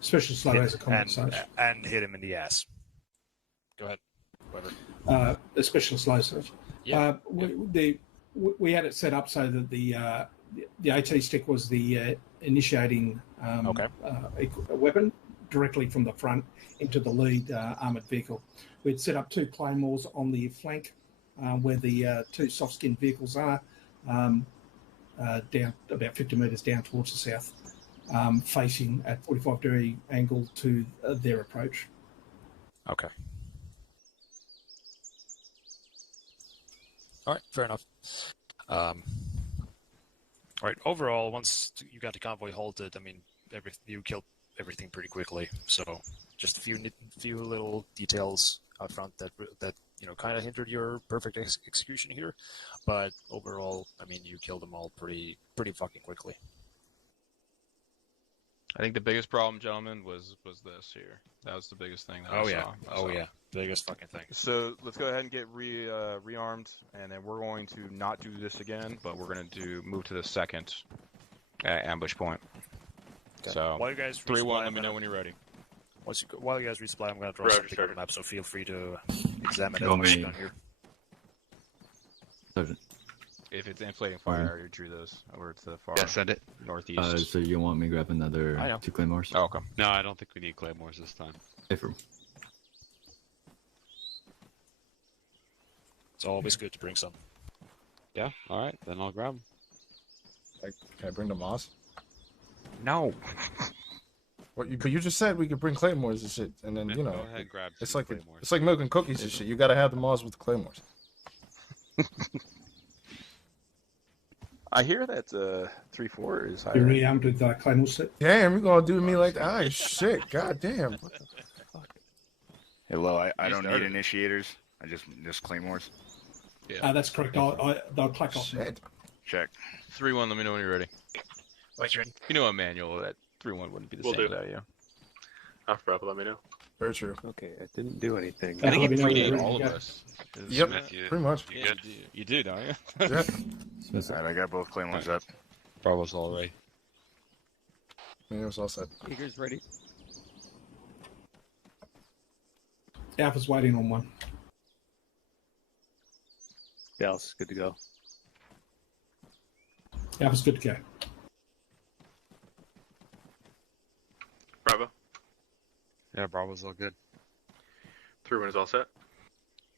Especially slow as a compensation. And hit him in the ass. Go ahead. Especially slow search. Yeah. We had it set up so that the AT stick was the initiating weapon directly from the front into the lead armoured vehicle. We'd set up 2 claymores on the flank where the 2 soft-skinned vehicles are, down about 50 metres down towards the south, facing at 45-degree angle to their approach. Okay. All right, fair enough. All right, overall, once you got the convoy halted, you killed everything pretty quickly. So just a few little details out front that kind of hindered your perfect execution here, but overall, you killed them all pretty fucking quickly. I think the biggest problem, gentlemen, was this here. That was the biggest thing that I saw. Oh yeah, biggest fucking thing. So let's go ahead and get rearmed, and then we're going to not do this again, but we're going to move to the second ambush point. Okay. So while you guys 3-1, let me know when you're ready. While you guys resupply, I'm going to draw something on the map, so feel free to examine it on here. Sergeant. If it's inflating fire, I already drew those over to the far send it. northeast. So you want me to grab another 2 claymores? Oh, okay. No, I don't think we need claymores this time. Affirm. It's always good to bring some. Yeah, alright, then I'll grab them. Can I bring the moss? No. But you just said we could bring claymores and shit, and then you know, Go ahead and grab it's two like claymores. it's like milking cookies and shit. You gotta have the mods with the claymores. I hear that 3-4 is higher. You're rearmed with Claymore set. Damn, you're gonna do me like that? Ah, shit, god damn. What the fuck? Hello, I You don't need started. initiators. I just claymores. Yeah. That's correct. They'll clack off. Check. 3-1, let me know when you're ready. Wait, you're ready? You know, Emanuel, that 3-1 wouldn't be the Will same do. without you. After Bravo, let me know. Very true. Okay, I didn't do anything. I think you Let me know when predate you're all of ready. us. Yep, Smith, you, pretty much. you good? You do, don't you? Yeah. Alright, I got both claymores up. Bravo's all right. It was all set. Eager's ready. Alpha's waiting on one. Dallas, good to go. Alpha's good to go. Bravo. Yeah, Bravo's all good. 3-1 is all set.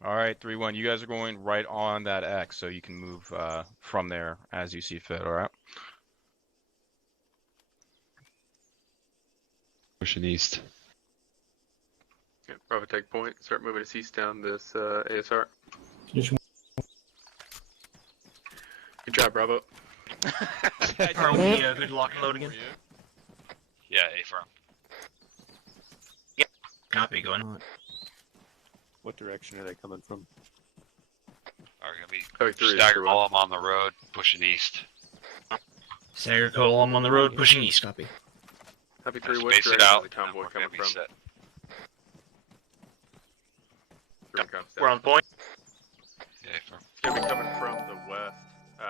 All right, 3-1. You guys are going right on that X, so you can move from there as you see fit. All right. Pushing east. Yeah, Bravo, take point. Start moving us east down this ASR. Good job, Bravo. Are we good lock and load again? Yeah, A firm. Yeah. Copy, going on. What direction are they coming from? Are gonna be Copy 3 is stagger 3-1. column on the road, pushing east. Stagger column on the road, pushing east. Copy. Copy 3, Space which it direction out, is the and then convoy we're gonna coming be from? set. 3-1 comes We're on point. Yeah, A firm. It's gonna be coming from the west.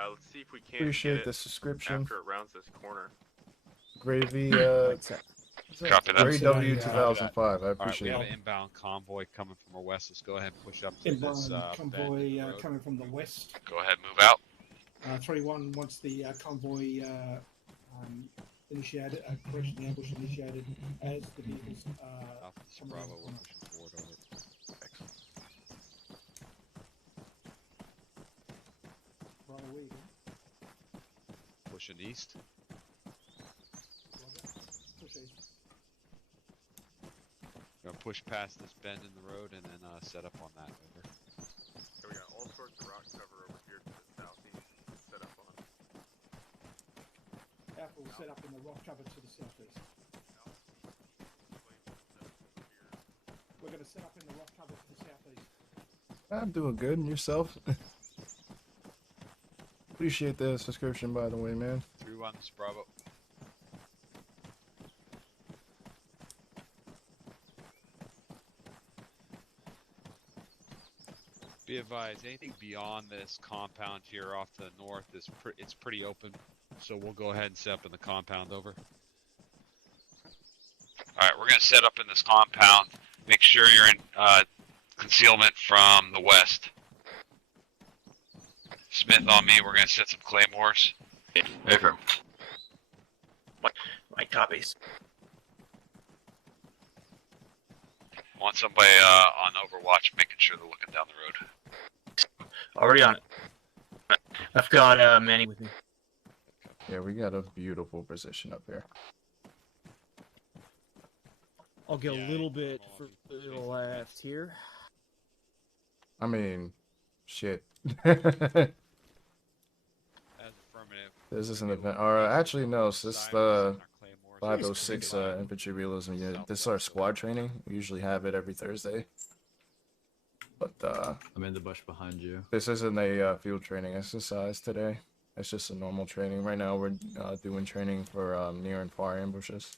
Let's see if we can Appreciate get the it subscription. after it rounds this corner. Gravy, Copy that. Gray W Copy 2005. I All right, we appreciate have it. an inbound convoy coming from our west. Let's go ahead and push up to Inbound this bend convoy in the road. coming from the west. Go ahead, move out. 3-1 once the convoy initiated, correction, the ambush initiated as the vehicles Alpha to coming Bravo, around the we're corner. pushing forward over. Bravo, where you going? Pushing east. Push east. Gonna push past this bend in the road and then set up on that. Over. So we got all sorts of rock cover over here to the southeast. Set up on. Alpha will set up in the rock cover to the southeast. We're going to set up in the rock cover to the southeast. I'm doing good, and yourself? Appreciate the subscription, by the way, man. 3-1, this is Bravo. Be advised, anything beyond this compound here off to the north is it's pretty open, so we'll go ahead and set up in the compound. Over. All right, we're gonna set up in this compound. Make sure you're in concealment from the west. Smith on me. We're gonna set some claymores. A firm. My copies. Want somebody on Overwatch, making sure they're looking down the road. Already on it. I've got Manny with me. Yeah, we got a beautiful position up here. I'll get a little bit further left here. I mean, shit. As affirmative. This is an event. Or actually, no. This is the 506 infantry realism unit. This is our squad training. We usually have it every Thursday. But I'm in the bush behind you. this isn't a field training exercise today. It's just a normal training. Right now, we're doing training for near and far ambushes.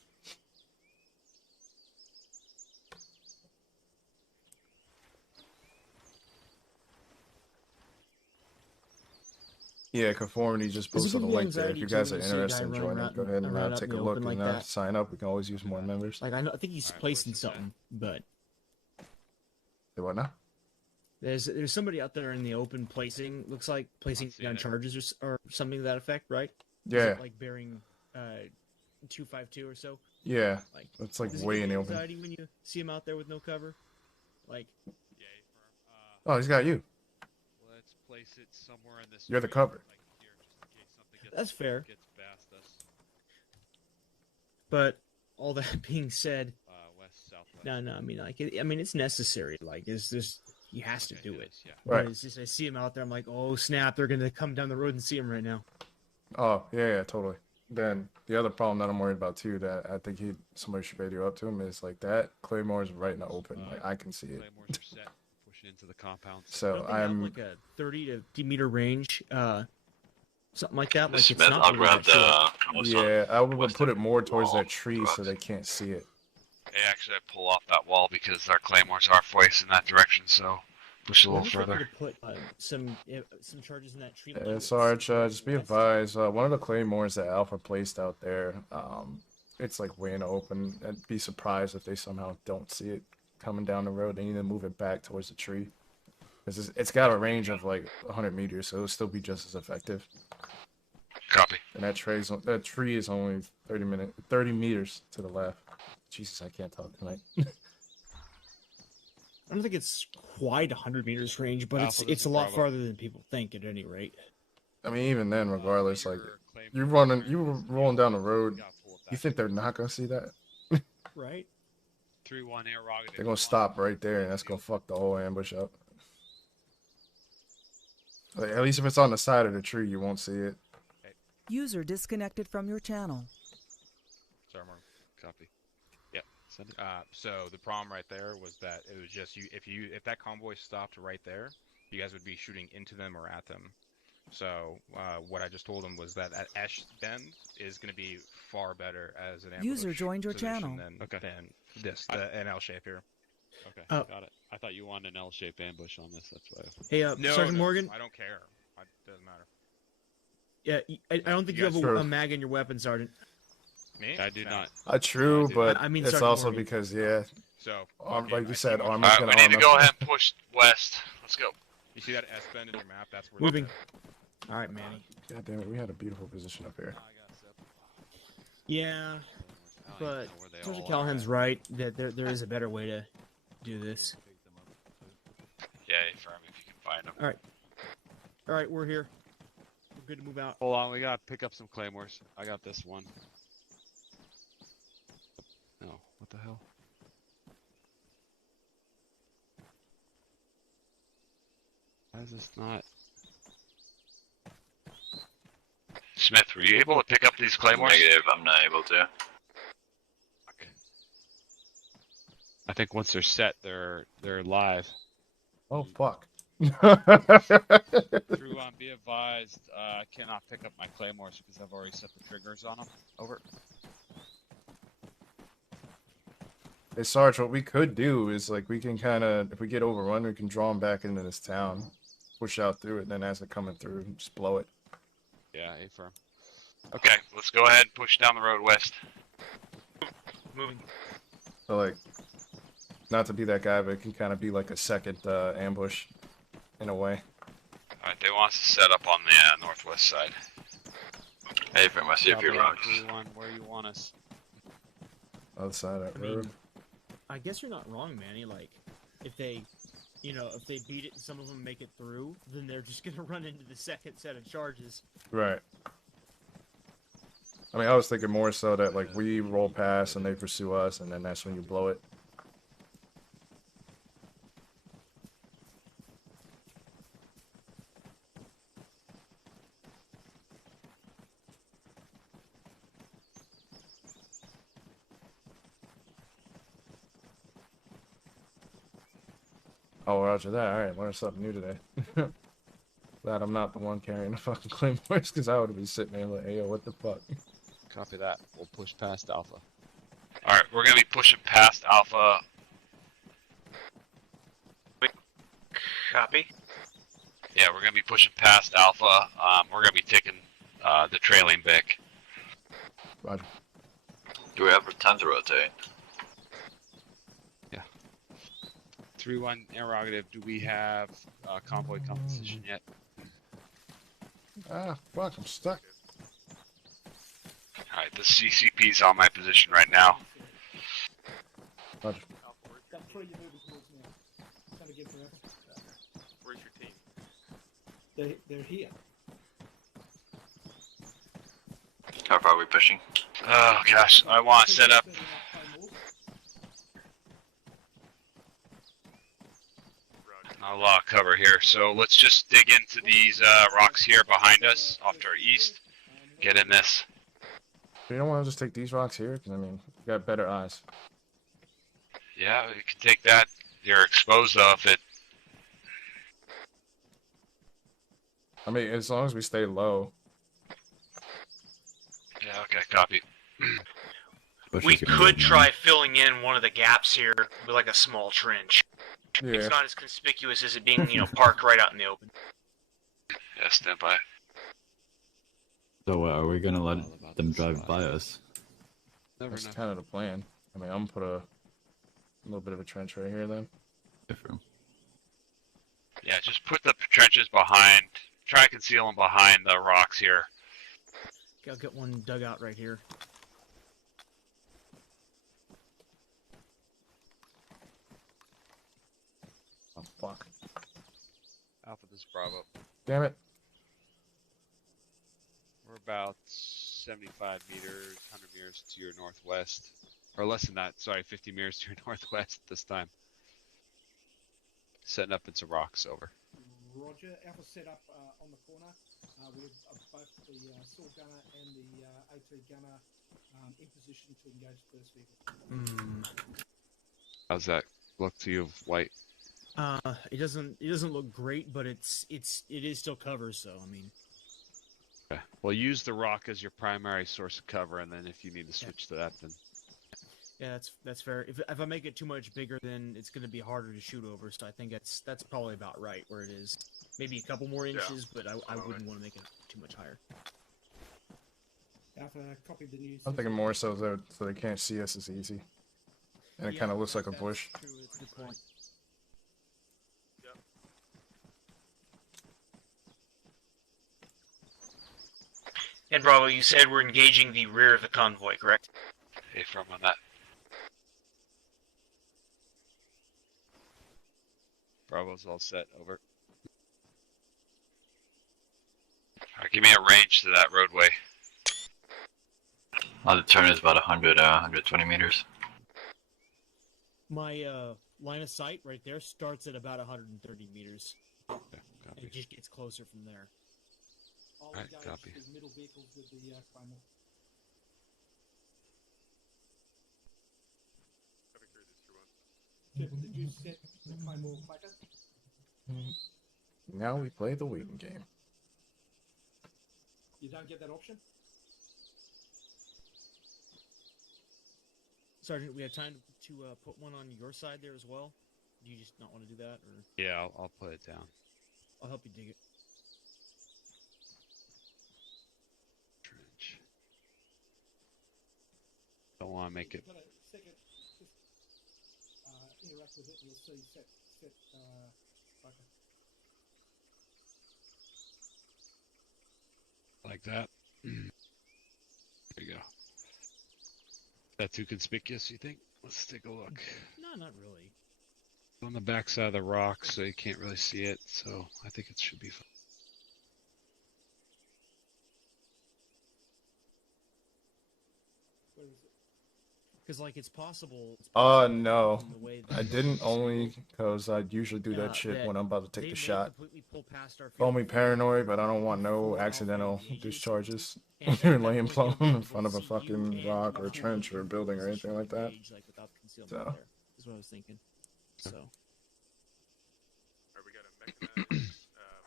Yeah, Conformity just Does it posted a give you link there. If anxiety you guys too are when you see a interested guy in running joining, out go ahead and running out take in a the look open and like that? sign up. We can always use more members. Like I think he's placing something, but Say what now? there's somebody out there in the open placing. Looks like placing down charges or something to that effect, right? Is Yeah. it like bearing 252 or so. Yeah, Like it's like does it way give in you the open. anxiety when you see him out there with no cover? Like Oh, he's got you. Let's place it somewhere in this. You're the area, cover. like here, just in case something That's fair. Gets past us. But all that being said, west, southwest. no, I mean, like, it's necessary. Like, it's just he has to do it. Yeah. But Right. it's just I see him out there. I'm like, oh snap! They're gonna come down the road and see him right now. Oh, yeah, totally. Then the other problem that I'm worried about too, that I think somebody should radio up to him, is like that Claymore's right in the open. Like I can see it. Claymores are set, pushing into the compounds. So Don't they have like a 30 to 50 meter range, something like that. Like Smith, it's not I'll really grab that the. short. Yeah, I would put it more towards that tree so they can't see it. Hey, actually, I pull off that wall because our claymores are facing that direction, so push a little further. To put some charges in that tree. Sarge, just be advised, one of the claymores that Alpha placed out there, it's like way in the open. I'd be surprised if they somehow don't see it coming down the road. They need to move it back towards the tree. Because it's got a range of like 100 meters, so it'll still be just as effective. Copy. And that tree is only 30 meters to the left. Jesus, I can't talk tonight. I don't think it's quite 100 meters range, but it's a lot farther than people think at any rate. I mean, even then, regardless, like you rolling down the road, you think they're not gonna see that? Right. 3-1 interrogative. They're gonna stop right there, and that's gonna fuck the whole ambush up. Like, at least if it's on the side of the tree, you won't see it. User disconnected from your channel. Sorry, Mark. Copy. So the problem right there was that it was just if that convoy stopped right there, you guys would be shooting into them or at them. So what I just told them was that at Esh Bend is going to be far better as an ambush User joined your channel. than this, an L shape here. Okay, got it. I thought you wanted an L-shaped ambush on this. That's why. Hey, Sergeant Morgan. I don't care. It doesn't matter. Yeah, I don't think you have a mag in your weapon, Sergeant. Me? I do not. True, but I mean, it's Sergeant also Morgan. because So like you said, armor's Alright, gonna we need to arm go us. ahead and push west. Let's go. You see that S bend in your map? That's where Moving. All right, Manny. God damn it, we had a beautiful position up here. Yeah, but Sergeant Callahan's right that there is a better way to do this. Yeah, firm if you can find them. All right, we're here. We're good to move out. Hold on, we gotta pick up some claymores. I got this one. Oh, what the hell? Why is this not? Smith, were you able to pick up these claymores? Negative, I'm not able to. I think once they're set, they're live. Oh fuck. Through on, be advised, I cannot pick up my claymores because I've already set the triggers on them. Over. Hey Sarge, what we could do is like we can kind of, if we get overrun, we can draw them back into this town, push out through it, and then as they're coming through, just blow it. Yeah, A-firm. Okay, let's go ahead and push down the road west. Moving. So like, not to be that guy, but it can kind of be like a second ambush, in a way. Alright, they want us to set up on the northwest side. Hey, from I see a few rocks. Where you want us? Other side of that road. I guess you're not wrong, Manny. Like, if they beat it and some of them make it through, then they're just gonna run into the second set of charges. Right. I mean, I was thinking more so that like we roll past and they pursue us, and then that's when you blow it. Oh, roger that. Alright, learned something new today. Glad I'm not the one carrying the fucking claymores, because I would be sitting there like, hey, yo, what the fuck? Copy that. We'll push past Alpha. Alright, we're gonna be pushing past Alpha. Copy. Yeah, we're gonna be pushing past Alpha. We're gonna be taking the trailing Vic. Roger. Do we have time to rotate? 3-1 interrogative. Do we have convoy composition yet? Ah, fuck, I'm stuck. Alright, the CCP's on my position right now. Roger. That tree you're moving towards now. It's gonna get forever. Where's your team? They're here. How far are we pushing? Oh gosh, I want to set up. A lot of cover here, so let's just dig into these rocks here behind us, off to our east. Get in this. You don't want to just take these rocks here? 'Cause, I mean, you got better eyes. Yeah, you can take that. You're exposed though if it. I mean, as long as we stay low. Yeah, okay, copy. We could try filling in one of the gaps here with like a small trench. Yeah. It's not as conspicuous as it being, parked right out in the open. Yeah, stand by. So are we gonna let them drive by us? That's kind of the plan. I mean, I'm gonna put a little bit of a trench right here then. Different. Yeah, just put the trenches behind. Try to conceal them behind the rocks here. Okay, I'll get one dug out right here. Oh, fuck. Alpha, this is Bravo. Damn it. We're about 75 meters, 100 meters to your northwest. Or less than that, sorry, 50 meters to your northwest this time. Setting up into rocks, over. Roger. Alpha set up on the corner. We have both the sword gunner and the AT gunner in position to engage the first vehicle. How's that look to you, White? It doesn't look great, but it is still cover, so I mean. Okay. Well, use the rock as your primary source of cover, and then if you need to switch to that, then. Yeah, that's fair. If I make it too much bigger, then it's going to be harder to shoot over. So I think that's probably about right where it is. Maybe a couple more inches, but I wouldn't want to make it too much higher. Alpha, copy the news. I'm thinking more so they can't see us as easy. And it kind of looks like a bush. True, it's a good point. And Bravo, you said we're engaging the rear of the convoy, correct? Hey, from on that. Bravo's all set, over. Alright, give me a range to that roadway. The turn is about 120 meters. My line of sight right there starts at about 130 meters. Okay, and it just gets closer from there. Alright, copy. The middle vehicles with the Claymore. Did you set the Claymore clacker? Now we play the waiting game. You don't get that option? Sergeant, we have time to put one on your side there as well? Do you just not want to do that, or? Yeah, I'll put it down. I'll help you dig it. Trench. Don't want to make it. Second, just interact with it and you'll see set clacker. Like that. There you go. Is that too conspicuous, you think? Let's take a look. No, not really. On the back side of the rock, so you can't really see it, so I think it should be fine. Because, like, it's possible. No. I didn't only because I usually do that shit when I'm about to take the shot. Call me paranoid, but I don't want no accidental discharges. You're laying plumb in front of a fucking rock or a trench or a building or anything like that. So. Is what I was thinking. So. Alright, we got a mechanized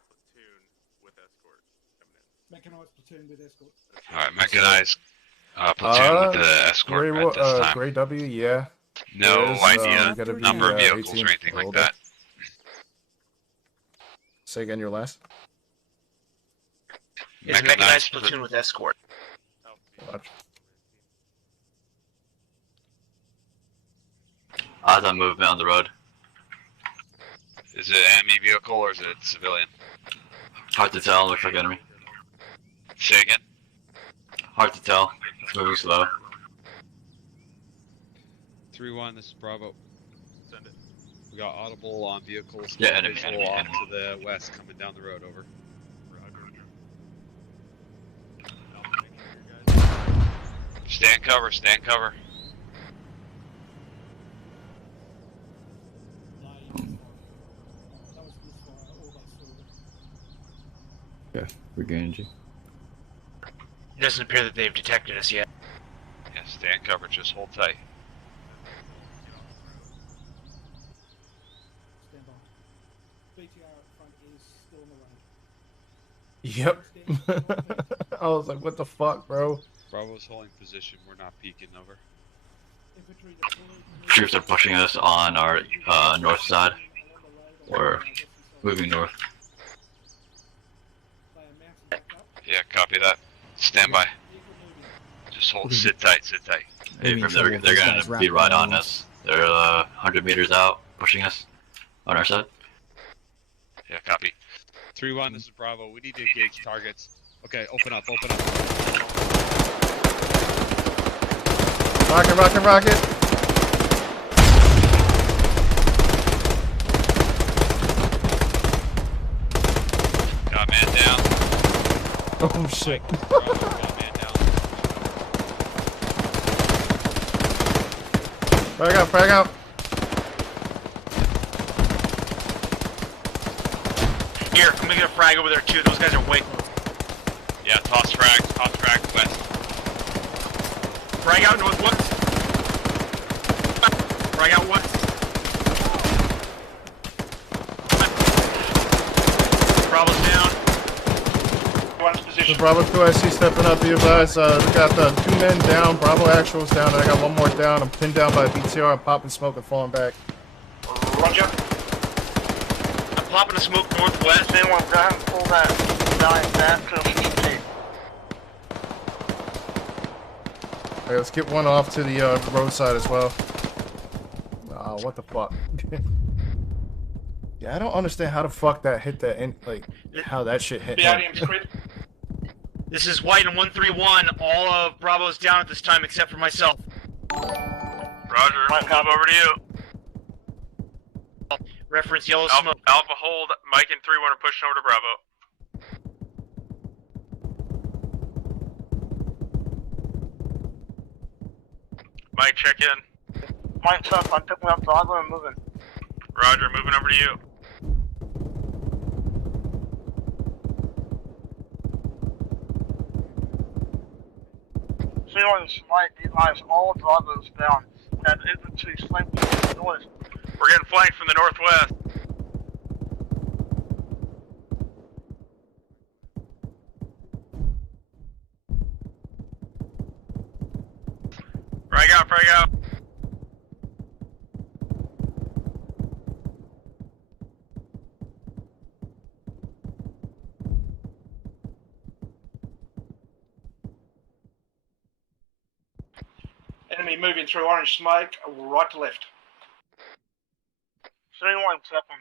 platoon with escort coming in. Mechanized platoon with escort. Alright, mechanized platoon with the escort at this time. Gray W, yeah. No idea be, number of vehicles or anything like that. Say again your last? It's mechanized platoon with escort. Watch. The movement on the road. Is it enemy vehicle or is it civilian? Hard to tell, looks like enemy. Say again? Hard to tell. It's moving slow. 3-1, this is Bravo. Send it. We got audible on vehicles. Yeah, enemy, visual off to the west coming down the road, over. Stand cover, stand cover. Okay, we're good energy. It doesn't appear that they've detected us yet. Yeah, stand cover, just hold tight. Stand by. BTR up front is still on the road. Yep. I was like, what the fuck, bro? Bravo's holding position. We're not peeking over. Troops are pushing us on our north side. Or moving north. Yeah, copy that. Stand by. Just hold, sit tight, sit tight. Hey, they're gonna be right on us. They're 100 meters out, pushing us on our side. Yeah, copy. 3-1, this is Bravo. We need to engage targets. Okay, open up, open up. Rocket, rocket, rocket! Got man down. Oh shit. Frag out, frag out. Here, I'm gonna get a frag over there too. Those guys are way close. Yeah, toss frag west. Frag out northwest. Frag out west. Bravo's down. One's position. The Bravo 2 I see stepping up, be advised. We got the 2 men down, Bravo actuals down, and I got 1 more down. I'm pinned down by a BTR, I'm popping smoke and falling back. Roger. I'm popping a smoke northwest. Anyone go ahead and pull that 9 back to me. Alright, let's get 1 off to the roadside as well. What the fuck? Yeah, I don't understand how the fuck that hit that end, like, how that shit hit him. This is White and 131. All of Bravo's down at this time except for myself. Roger. Move over to you. Reference yellow smoke. Alpha hold. Mike and 3-1 are pushing over to Bravo. Mike, check in. Mike's up. I'm picking up Bravo and moving. Roger, moving over to you. Mike, you guys, all Bravo's down. Have infantry flanking from the north. We're getting flanked from the northwest. Frag out, frag out. Enemy moving through orange smoke, right to left. 3-1 second.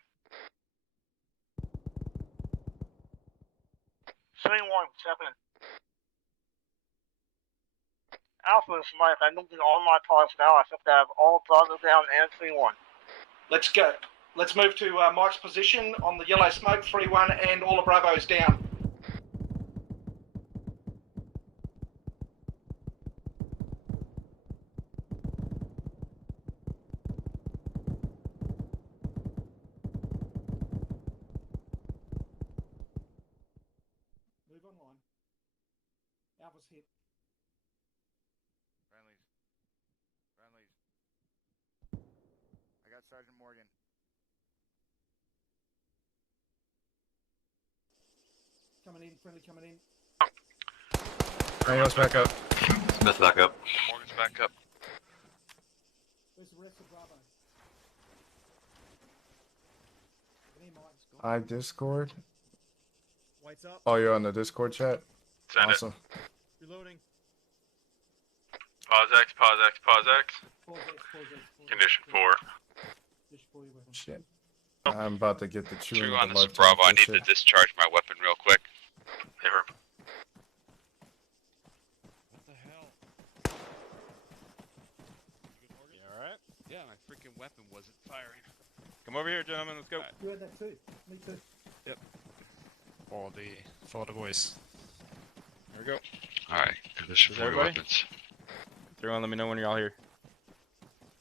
3-1 second. Alpha and Smike, I'm looking all my cars now. I have to have all Bravo down and 3-1. Let's go. Let's move to Mike's position on the yellow smoke, 3-1, and all the Bravos down. Move online. Alpha's hit. Friendlies. I got Sergeant Morgan. Coming in, friendly coming in. Daniel's back up. Smith back up. Morgan's back up. Where's the rest of Bravo? I Discord. White's up. Oh, you're on the Discord chat? Send awesome. Reloading. Pause X, pause X, pause X. Condition 4. Shit. I'm about to get the chewing. True on this is Bravo. I need to discharge my weapon real quick. Hey, Herb. What the hell? You alright? Yeah, my freaking weapon wasn't firing. Come over here, gentlemen. Let's go. You had that too. Me too. Yep. For the boys. There we go. Alright, condition Is 4 everybody? weapons. Everyone, let me know when you're all here.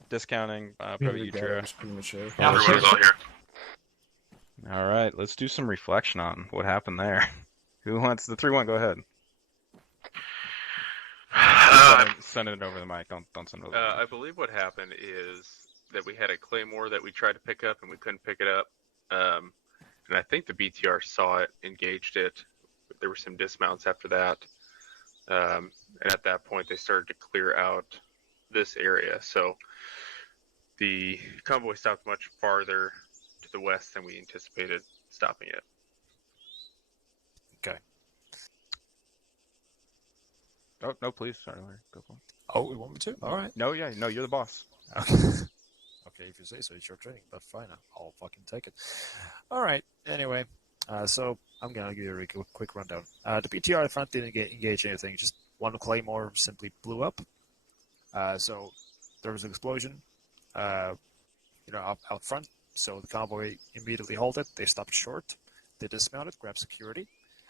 Discounting, probably you, True. Everyone's all here. All right, let's do some reflection on what happened there. Who wants the 3-1? Go ahead. Send it over the mic. Don't send it over. I believe what happened is that we had a claymore that we tried to pick up and we couldn't pick it up. And I think the BTR saw it, engaged it. There were some dismounts after that. And at that point, they started to clear out this area. So the convoy stopped much farther to the west than we anticipated stopping it. Okay. Oh, no, please. Sorry, Larry. Go for it. Oh, you want me to? All right. No, yeah. No, you're the boss. Okay. Okay, if you say so, it's your training, but fine, I'll fucking take it. All right. Anyway, so I'm gonna give you a quick rundown. The BTR at the front didn't engage anything. Just one claymore simply blew up. So there was an explosion, out front. So the convoy immediately halted. They stopped short. They dismounted, grabbed security.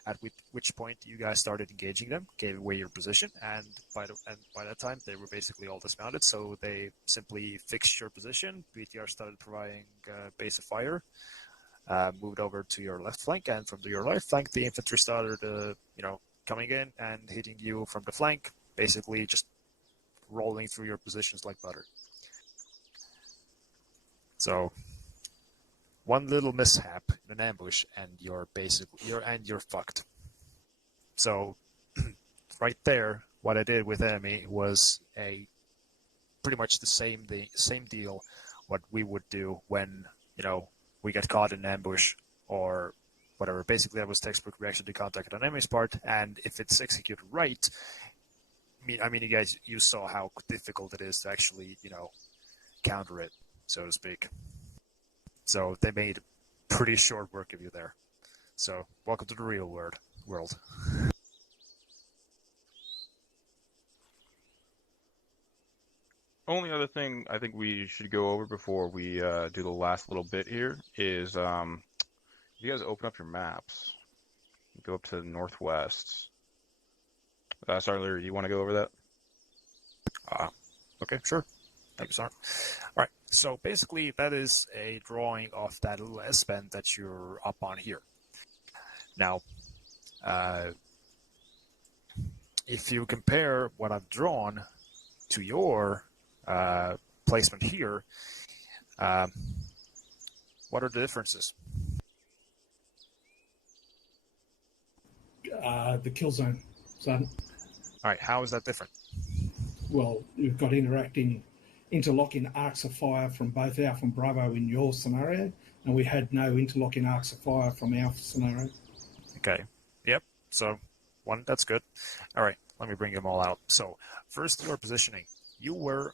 At which point you guys started engaging them, gave away your position, and by that time they were basically all dismounted. So they simply fixed your position. BTR started providing base of fire, moved over to your left flank, and from your left flank the infantry started, coming in and hitting you from the flank, basically just rolling through your positions like butter. So one little mishap in an ambush and you're fucked. So right there, what I did with enemy was pretty much the same deal what we would do when we get caught in an ambush or whatever. Basically, that was textbook reaction to contact on enemy's part, and if it's executed right, I mean, you saw how difficult it is to actually counter it, so to speak. So they made pretty short work of you there. So welcome to the real world. Only other thing I think we should go over before we do the last little bit here is if you guys open up your maps, go up to the northwest. Sorry, Larry, you want to go over that? Okay, sure. Thank you, sir. All right, so basically that is a drawing of that little S-bend that you're up on here. Now, if you compare what I've drawn to your placement here, what are the differences? The kill zone. All right, how is that different? Well, you've got interlocking arcs of fire from both Alpha and Bravo in your scenario, and we had no interlocking arcs of fire from our scenario. Okay. Yep. So, that's good. All right, let me bring them all out. So, first, your positioning. You were,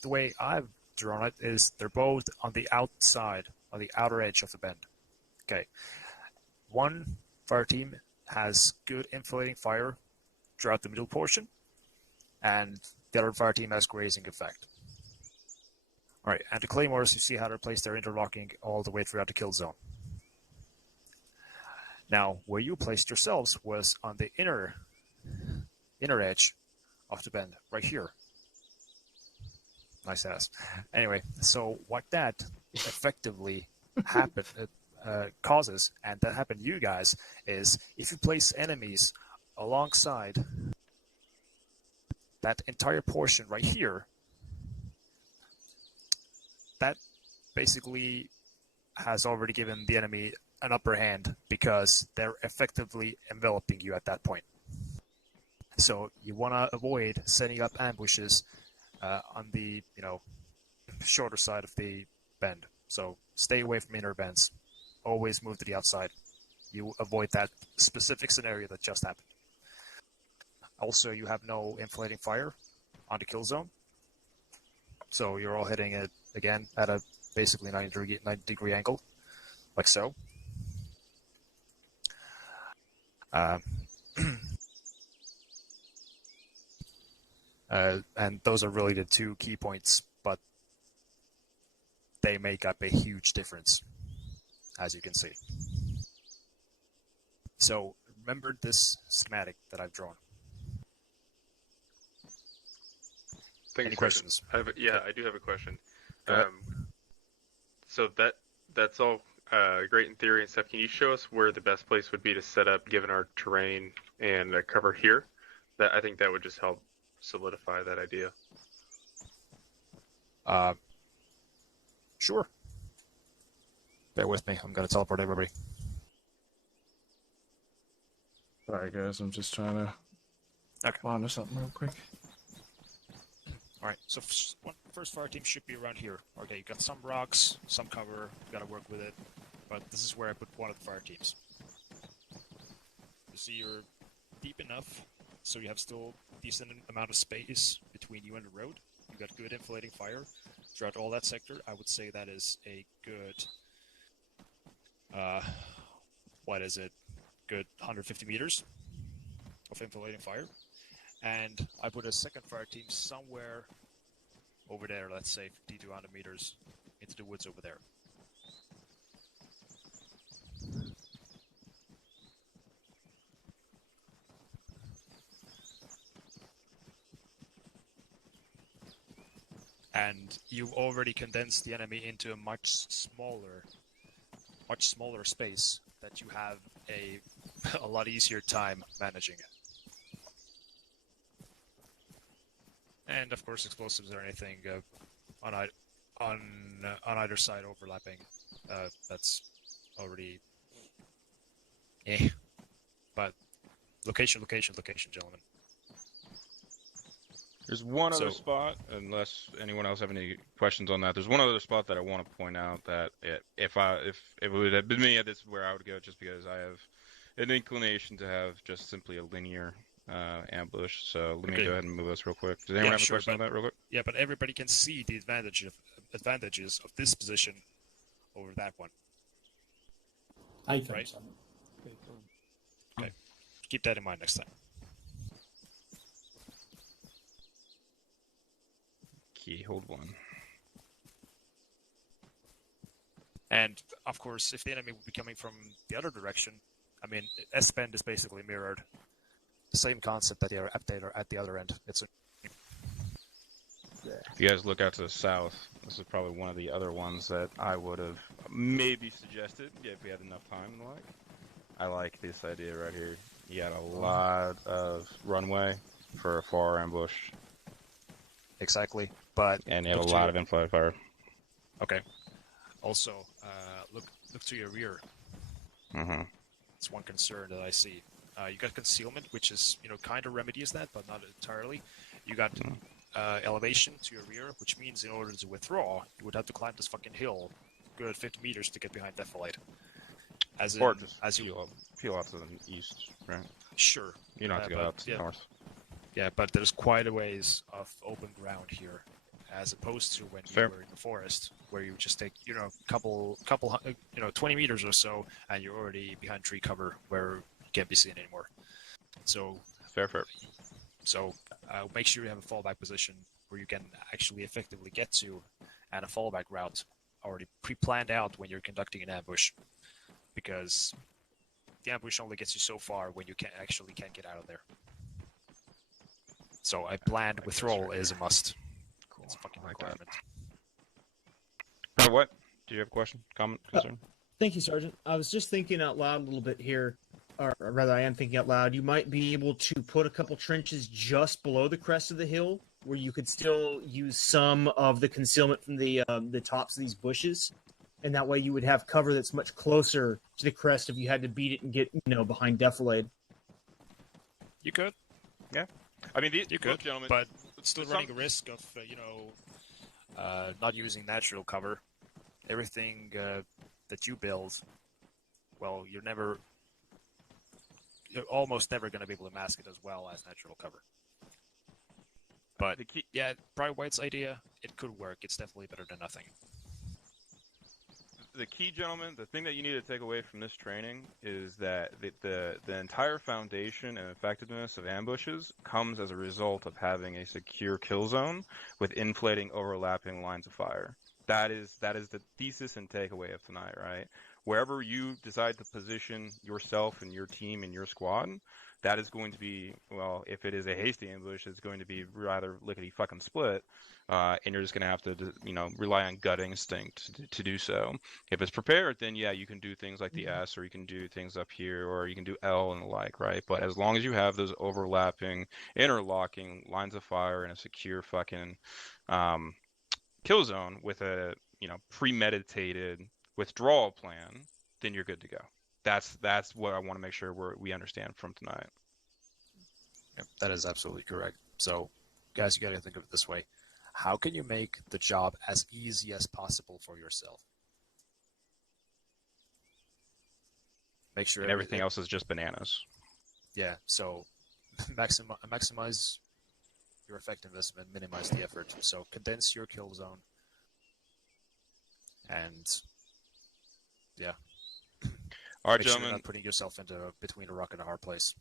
the way I've drawn it is they're both on the outside, on the outer edge of the bend. Okay. One fire team has good infiltrating fire throughout the middle portion, and the other fire team has grazing effect. All right, and the claymores, you see how they're placed, they're interlocking all the way throughout the kill zone. Now, where you placed yourselves was on the inner edge of the bend, right here. Nice ass. Anyway, so what that effectively causes, and that happened to you guys, is if you place enemies alongside that entire portion right here, that basically has already given the enemy an upper hand because they're effectively enveloping you at that point. So you want to avoid setting up ambushes on the shorter side of the bend. So stay away from inner bends. Always move to the outside. You avoid that specific scenario that just happened. Also, you have no inflating fire on the kill zone. So you're all hitting it again at a basically 90 degree angle, like so. And those are really the two key points, but they make up a huge difference, as you can see. So remember this schematic that I've drawn. Thank you, questions? I do have a question. So that's all great in theory and stuff. Can you show us where the best place would be to set up, given our terrain and cover here? I think that would just help solidify that idea. Sure. Bear with me. I'm gonna teleport everybody. Sorry, guys. I'm just trying to find something real quick. Alright, so first fire team should be around here. Okay, you got some rocks, some cover, you gotta work with it. But this is where I put one of the fire teams. You see you're deep enough, so you have still decent amount of space between you and the road. You got good inflating fire throughout all that sector. I would say that is a good, what is it? Good 150 meters of inflating fire. And I put a second fire team somewhere over there, let's say 50 to 100 meters into the woods over there. And you've already condensed the enemy into a much smaller space that you have a lot easier time managing it. And of course, explosives or anything on either side overlapping. That's already but location, gentlemen. There's one other spot, unless anyone else have any questions on that. There's one other spot that I want to point out that if it would have been me, this is where I would go, just because I have an inclination to have just simply a linear ambush. So let me go ahead and move this real quick. Does anyone have a question on that real quick? Yeah, but everybody can see the advantages of this position over that one. I think right? so. Okay. Keep that in mind next time. Key, hold one. And of course, if the enemy would be coming from the other direction, I mean, S-bend is basically mirrored. The same concept that they are at the other end. It's If you guys look out to the south, this is probably one of the other ones that I would have maybe suggested, if we had enough time and the like. I like this idea right here. You got a lot of runway for a far ambush. Exactly, but and you have a lot of inflight fire. Okay. Also, look to your rear. Mm-hmm. It's one concern that I see. You got concealment, which is kind of remedies that, but not entirely. You got elevation to your rear, which means in order to withdraw, you would have to climb this fucking hill, good 50 meters to get behind Defilite. Or just peel off to the east, right? Sure. You don't have to go out to the north. Yeah, but there's quite a ways of open ground here, as opposed to when you were in the forest, where you just take, couple, 20 meters or so, and you're already behind tree cover where you can't be seen anymore. So fair. So make sure you have a fallback position where you can actually effectively get to, and a fallback route already pre-planned out when you're conducting an ambush, because the ambush only gets you so far when you can't get out of there. So a planned withdrawal is a must. Cool. It's a fucking requirement. What? Do you have a question, comment, concern? Thank you, Sergeant. I was just thinking out loud a little bit here, or rather I am thinking out loud. You might be able to put a couple trenches just below the crest of the hill, where you could still use some of the concealment from the tops of these bushes, and that way you would have cover that's much closer to the crest if you had to beat it and get behind Defilade. You could. Yeah. I mean, you could, gentlemen, but still running a risk of not using natural cover. Everything that you build, well, you're almost never going to be able to mask it as well as natural cover. But yeah, Bright White's idea, it could work. It's definitely better than nothing. The key, gentlemen, the thing that you need to take away from this training is that the entire foundation and effectiveness of ambushes comes as a result of having a secure kill zone with inflating, overlapping lines of fire. That is the thesis and takeaway of tonight, right? Wherever you decide to position yourself and your team and your squad, that is going to be, well, if it is a hasty ambush, it's going to be rather lickety fucking split, and you're just going to have to, you know, rely on gut instinct to do so. If it's prepared, then yeah, you can do things like the S, or you can do things up here, or you can do L and the like, right? But as long as you have those overlapping, interlocking lines of fire and a secure fucking kill zone with a, you know, premeditated withdrawal plan, then you're good to go. That's what I want to make sure we understand from tonight. Yep, that is absolutely correct. So, guys, you got to think of it this way: how can you make the job as easy as possible for yourself? Make sure and everything else is just bananas. Yeah. So, maximize your effectiveness and minimize the effort. So, condense your kill zone. And yeah. All right, Make gentlemen. Sure you're not putting yourself into between a rock and a hard place.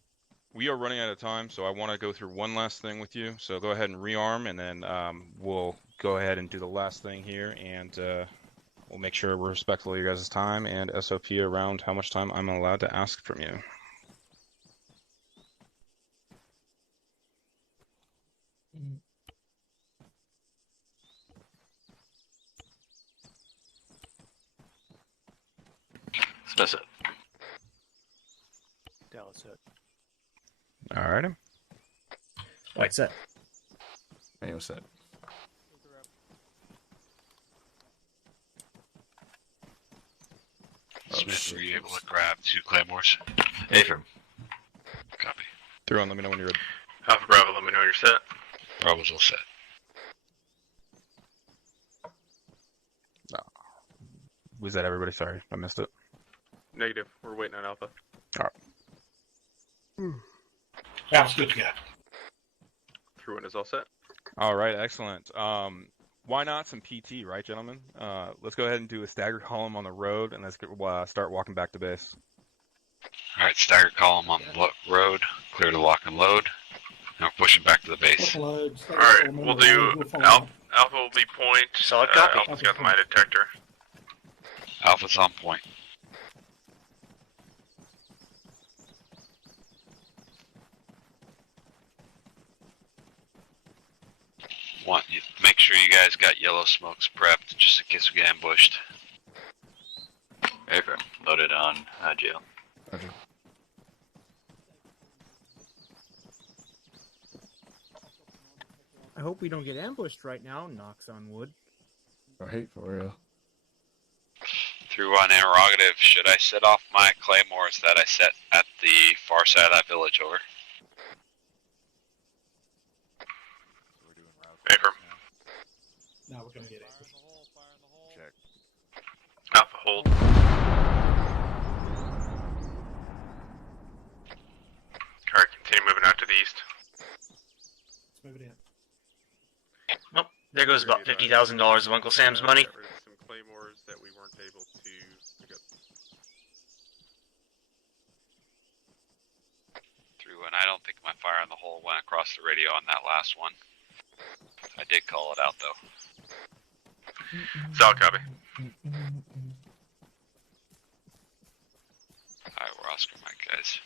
We are running out of time, so I want to go through one last thing with you. So go ahead and rearm, and then we'll go ahead and do the last thing here, and we'll make sure we're respectful of your guys' time and SOP around how much time I'm allowed to ask from you. That's it. Dallas hit. All right. White set. Mayo set. Smith, were you able to grab 2 claymores? Affirm. Copy. Through on, let me know when you're ready. Alpha Bravo, let me know when you're set. Bravo's all set. Was that everybody? Sorry, I missed it. Negative. We're waiting on Alpha. All right. Alpha's good to go. Through one is all set. All right, excellent. Why not some PT, right, gentlemen? Let's go ahead and do a staggered column on the road, and let's start walking back to base. All right, staggered column on the road, clear to lock and load. Now we're pushing back to the base. Alright, we'll do Alpha will be point. Solid copy. Alpha's got my detector. Alpha's on point. Make sure you guys got yellow smokes prepped, just in case we get ambushed. Affirm. Loaded on jail. Roger. I hope we don't get ambushed right now. Knocks on wood. Right, for real. Through on interrogative, should I set off my claymores that I set at the far side of that village over? Affirm. Now we're going to get it. Check. Alpha hold. Alright, continue moving out to the east. Let's move it in. Oh, there goes about $50,000 of Uncle Sam's money. Got rid of some claymores that we weren't able to pick up. Through, and I don't think my fire in the hole went across the radio on that last one. I did call it out though. Solid copy. Alright, we're Oscar Mike, guys.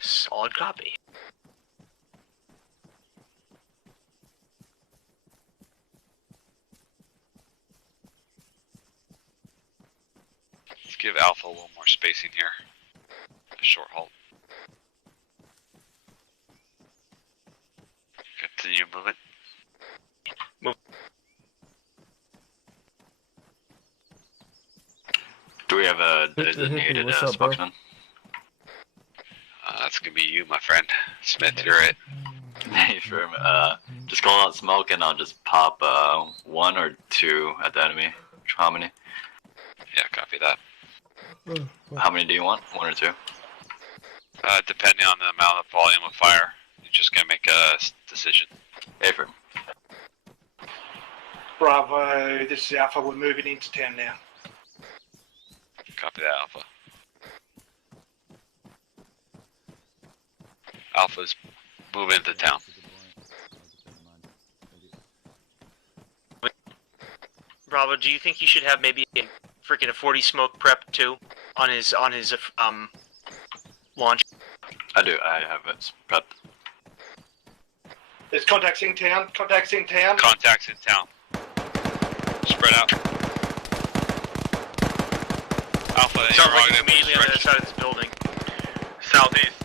Solid copy. Let's give Alpha a little more spacing here. A short halt. Continue moving. Move. Do we have a designated What's up, spokesman? That's gonna be you, my friend. Smith, you're it. Affirm. Just call out smoke and I'll just pop 1 or 2 at the enemy. How many? Yeah, copy that. How many do you want? 1 or 2? Depending on the amount of volume of fire, you're just gonna make a decision. Affirm. Bravo, this is Alpha. We're moving into town now. Copy that, Alpha. Alpha's moving into town. Bravo, do you think you should have maybe a freaking 40 smoke prep too? on his launch? I do. I have it prepped. Is contacts in town? Contacts in town? Contacts in town. Spread out. Alpha, Sounds like it's immediately on the other side of this building. Southeast.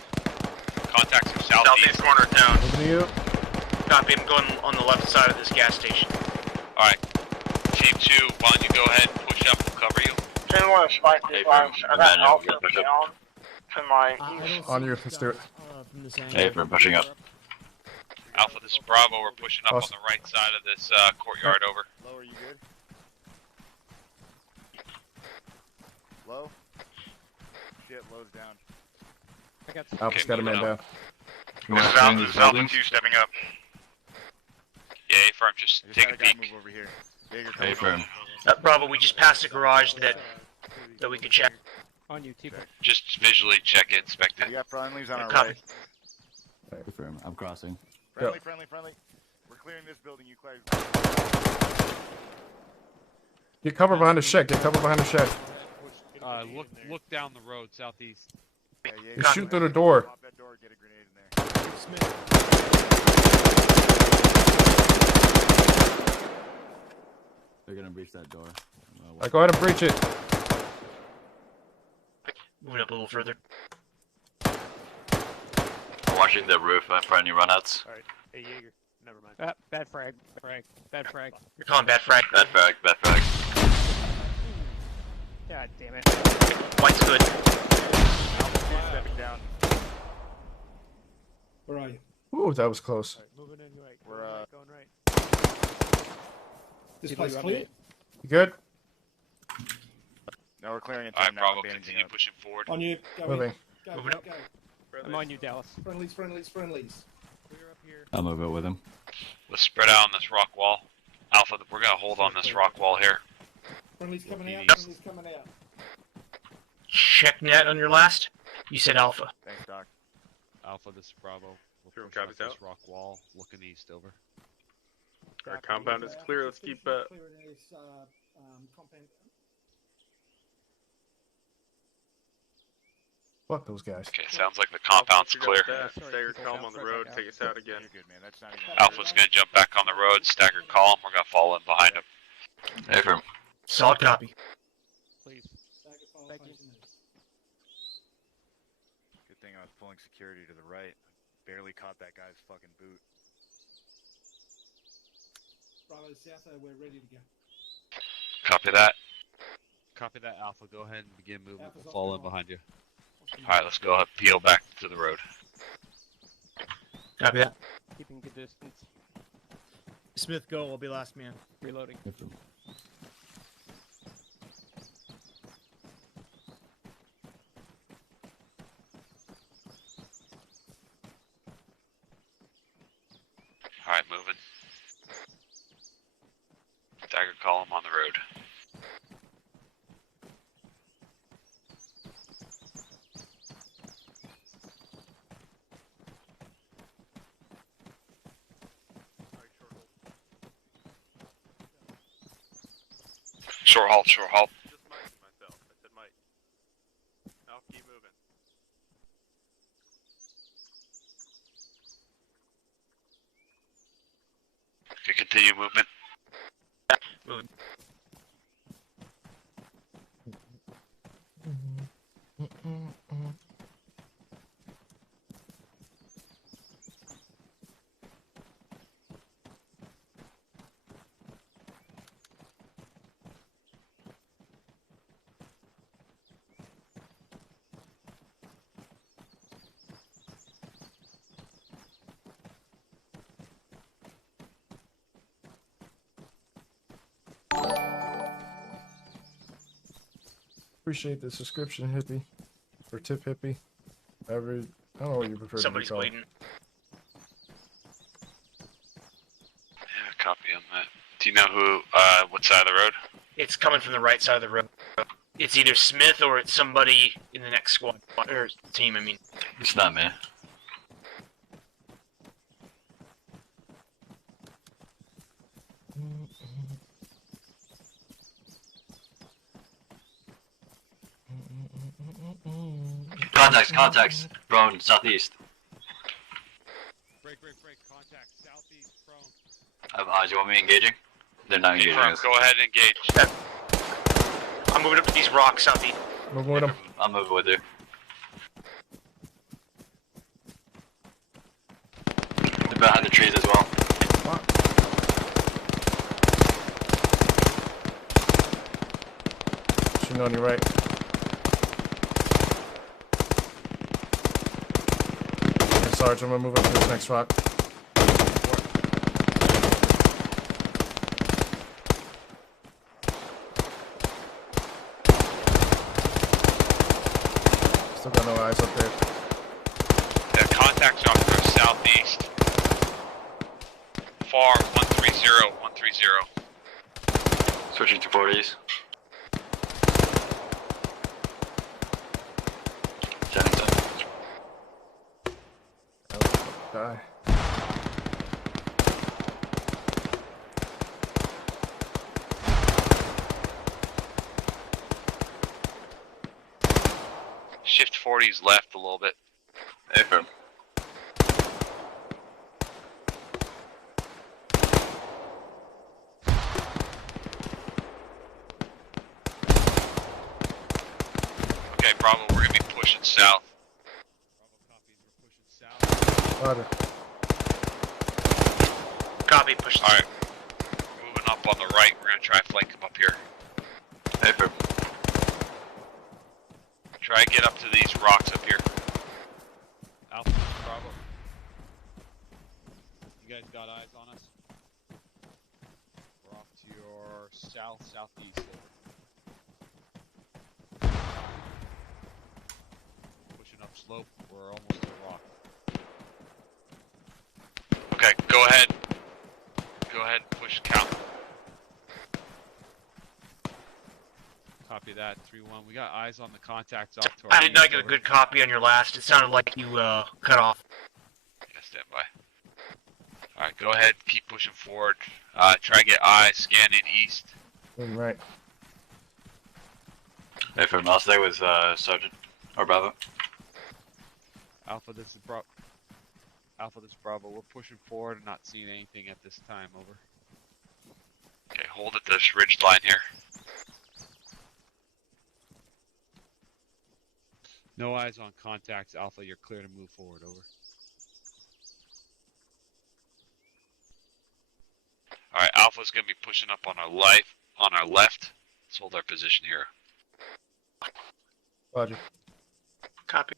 Contacts from southeast. Corner of town. Over to you. Copy, I'm going on the left side of this gas station. Alright. Team 2, why don't you go ahead and push up, we'll cover you. Can one of spike these lines? I got Alpha down to my east. On you, let's do it. Hey, we're pushing up. Alpha, this is Bravo, we're pushing up on the right side of this courtyard, over. Low, are you good? Low? Shit, low's down. I got Alpha's got a man down. This is Alpha 2 stepping up. Yeah, A-Firm, just take a peek. Move over here. Hey, firm. Bravo, we just passed a garage that we could check. On you, Tifa. Just visually check it, inspect it. We got friendlies on our Copy. right. Hey, firm. I'm crossing. Friendly, friendly. We're clearing this building, you clear. Get cover behind the shed. Get cover behind the shed. Look down the road, southeast. You shoot through the door. Pop that door, get a grenade in there. They're gonna breach that door. Alright, go ahead and breach it. Moving up a little further. I'm watching the roof for any runouts. Alright. Hey, Jaeger. Never mind. Bad frag. Bad frag. You're calling bad frag. Bad frag, bad frag. God damn it. White's good. Stepping down. Where are you? Ooh, that was close. Moving in right. We're going right. This place clear? You good? No, we're clearing it. Alright, Bravo, continue pushing forward. On you. Go Moving. in. Go, Moving go, up. go. I'm on you, Dallas. Friendlies. Clear up here. I'll move it with him. Let's spread out on this rock wall. Alpha, we're gonna hold on this rock wall here. Friendlies coming out. Friendlies coming out. Check net on your last. You said Alpha. Thanks, Doc. Alpha, this is Bravo. We'll push copies up out. this rock wall, looking east, over. Our compound is clear. Let's keep Clearing this, compound. Fuck those guys. Okay, sounds like the compound's clear. Staggered column on the road. Take us out again. You're good, man. That's not even. Alpha's gonna jump back on the road, staggered column, we're gonna fall in behind him. Hey, firm. Solid copy. Please. Thank you. Good thing I was pulling security to the right. Barely caught that guy's fucking boot. Bravo South, we're ready to go. Copy that. Copy that, Alpha. Go ahead and begin moving. Alpha's We'll fall off in the behind you. Alright, let's go ahead, peel back to the road. Copy that. Keeping good distance. Smith, go. I'll be last man. Reloading. Alright, moving. Staggered column on the road. Short halt, short halt. Just micing myself. I said Mike. Alpha, keep moving. Okay, continue movement. Moving. Appreciate the subscription, hippie. Or tip hippie. Whatever. I don't know what you prefer Somebody's to be called. waiting. Yeah, copy on that. Do you know who, what side of the road? It's coming from the right side of the road. It's either Smith or it's somebody in the next squad or team. I mean, It's not me. Contacts. Prone, southeast. Break. Contact southeast prone. I have eyes. You want me engaging? They're not engaging us. Go ahead and engage. I'm moving up to these rocks southeast. Move with them. I'll move with you. They're behind the trees as well. Shooting on your right. Okay, Sarge, I'm gonna move up to this next rock. Still got no eyes up there. The contacts off to the southeast. Far 130. Switching to 40s. Die. Shift 40s left a little bit. Affirm. Okay, Bravo, we're gonna be pushing south. Roger. Copy, push. Alright. Moving up on the right, we're gonna try and flank them up here. Affirm. Try and get up to these rocks up here. Alpha, Bravo. You guys got eyes on us? We're off to your southeast. Pushing up slope. We're almost to the rock. Okay, go ahead. Go ahead and push count. Copy that, 3-1. We got eyes on the contacts off to our I did not east, get a over. good copy on your last. It sounded like you cut off. Yeah, stand by. Alright, go ahead, keep pushing forward. Try and get eyes scanning east. Moving right. Affirm. I'll stay with Sergeant. Or Bravo. Alpha, this is Bravo. We're pushing forward and not seeing anything at this time. Over. Okay, hold at this ridge line here. No eyes on contacts. Alpha, you're clear to move forward. Over. Alright, Alpha's gonna be pushing up on our left. Let's hold our position here. Roger. Copy.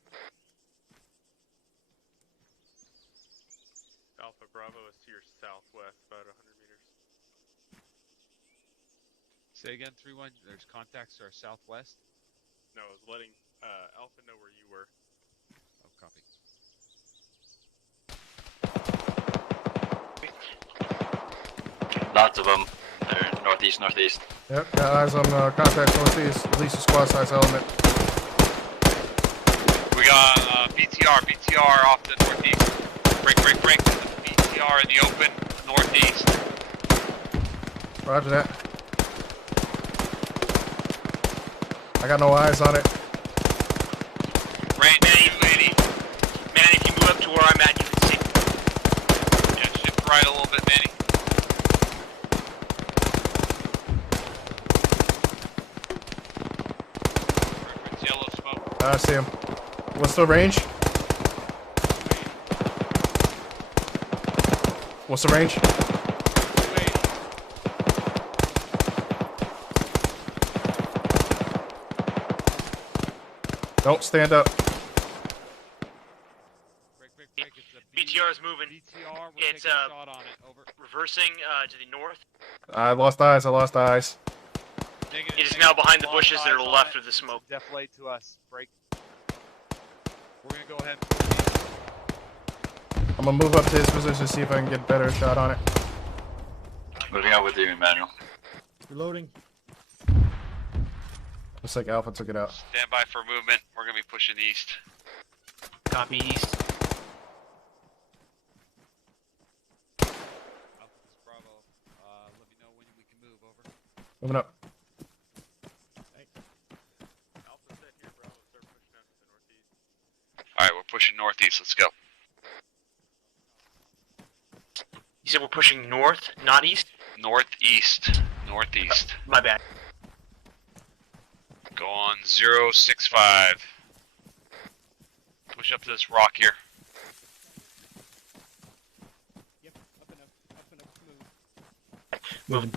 Alpha Bravo is to your southwest, about 100 meters. Say again, 3-1. There's contacts to our southwest. No, I was letting Alpha know where you were. Oh, copy. Lots of them. They're northeast. Yep, got eyes on contacts northeast. Release a squad size element. We got BTR off to northeast. Break. BTR in the open, northeast. Roger that. I got no eyes on it. Range 280. Man, if you move up to where I'm at, you can see. Yeah, shift right a little bit, Manny. Reference yellow smoke. I see him. What's the range? What's the range? Don't stand up. BTR is moving. It's reversing to the north. I lost eyes. It is now behind the bushes that are to the left of the smoke. Deflate to us. Break. We're gonna go ahead and push. I'm gonna move up to his position, see if I can get a better shot on it. Moving out with you, Emanuel. Reloading. Looks like Alpha took it out. Stand by for movement. We're gonna be pushing east. Copy east. Alpha Bravo. Let me know when we can move. Over. Moving up. Alpha set here, Bravo. Start pushing out to the northeast. northeast. Let's go. You said we're pushing north, not east? Northeast. Northeast. My bad. Go on 065. Push up to this rock here. Yep, up and up, smooth. Moving.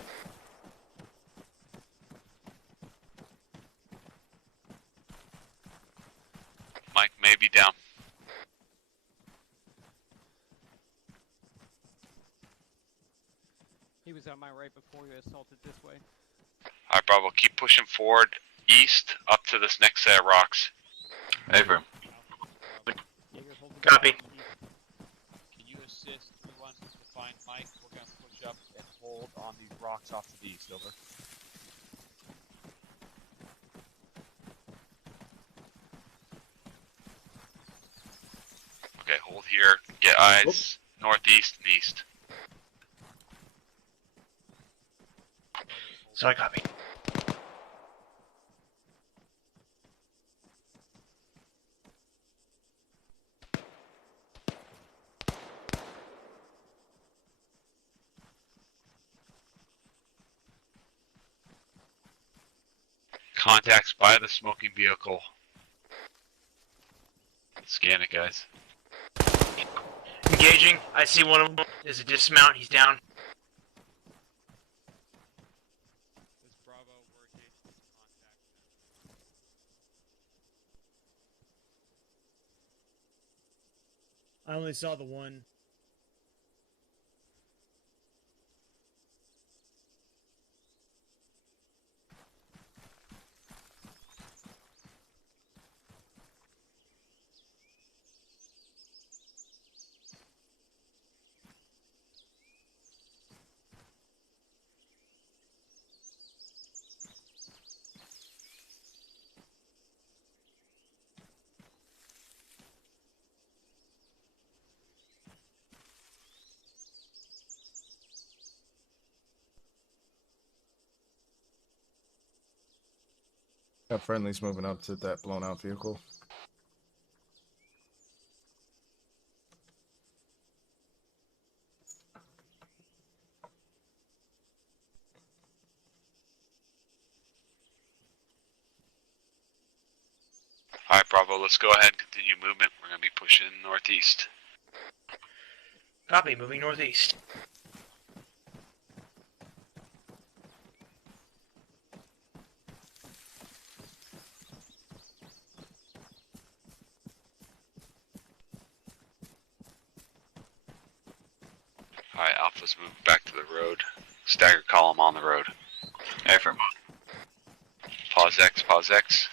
Mike may be down. He was on my right before he assaulted this way. Alright, Bravo, keep pushing forward east up to this next set of rocks. Affirm. Copy. Can you assist everyone to find Mike? We're going to push up and hold on these rocks off to the east, over. Okay, hold here. Get eyes northeast and east. So I copy. Contacts by the smoking vehicle. Scan it, guys. Engaging. I see one of them. There's a dismount. He's down. I only saw the one. Got friendlies moving up to that blown out vehicle. Alright, Bravo, let's go ahead and continue movement. We're going to be pushing northeast. Copy. Moving northeast. Alright, Alpha's moving back to the road. Stagger column on the road. Affirm. Pause X, pause X.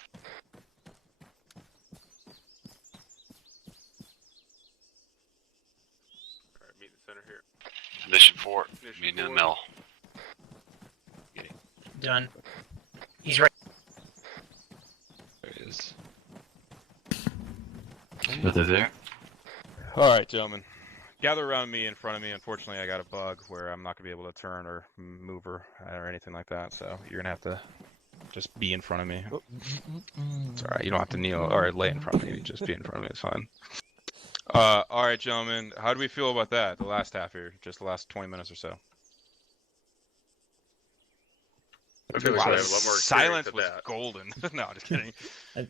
Alright, meet in the center here. Condition 4, meeting in the middle. Okay. Done. He's right. There he is. There. Alright, gentlemen. Gather around me, in front of me. Unfortunately, I got a bug where I'm not going to be able to turn or move or anything like that, so you're going to have to just be in front of me. It's alright, you don't have to kneel or lay in front of me, just be in front of me, it's fine. Alright, gentlemen, how do we feel about that, the last half here, just the last 20 minutes or so? I feel like we have a lot more Silence experience was at that. golden. No, just kidding. I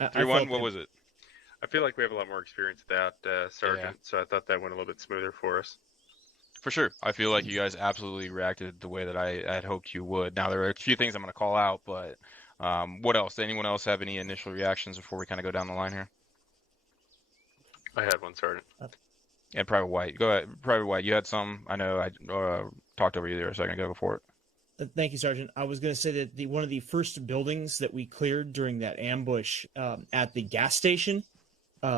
3-1, what was it? I feel like we have a lot more experience at that, Sergeant, so I thought that went a little bit smoother for us. For sure. I feel like you guys absolutely reacted the way that I had hoped you would. Now, there are a few things I'm going to call out, but what else? Anyone else have any initial reactions before we kind of go down the line here? I had one, Sergeant. And Private White. Go ahead. Private White, you had some. I know I talked over you there a second ago before it. Thank you, Sergeant. I was going to say that one of the first buildings that we cleared during that ambush at the gas station,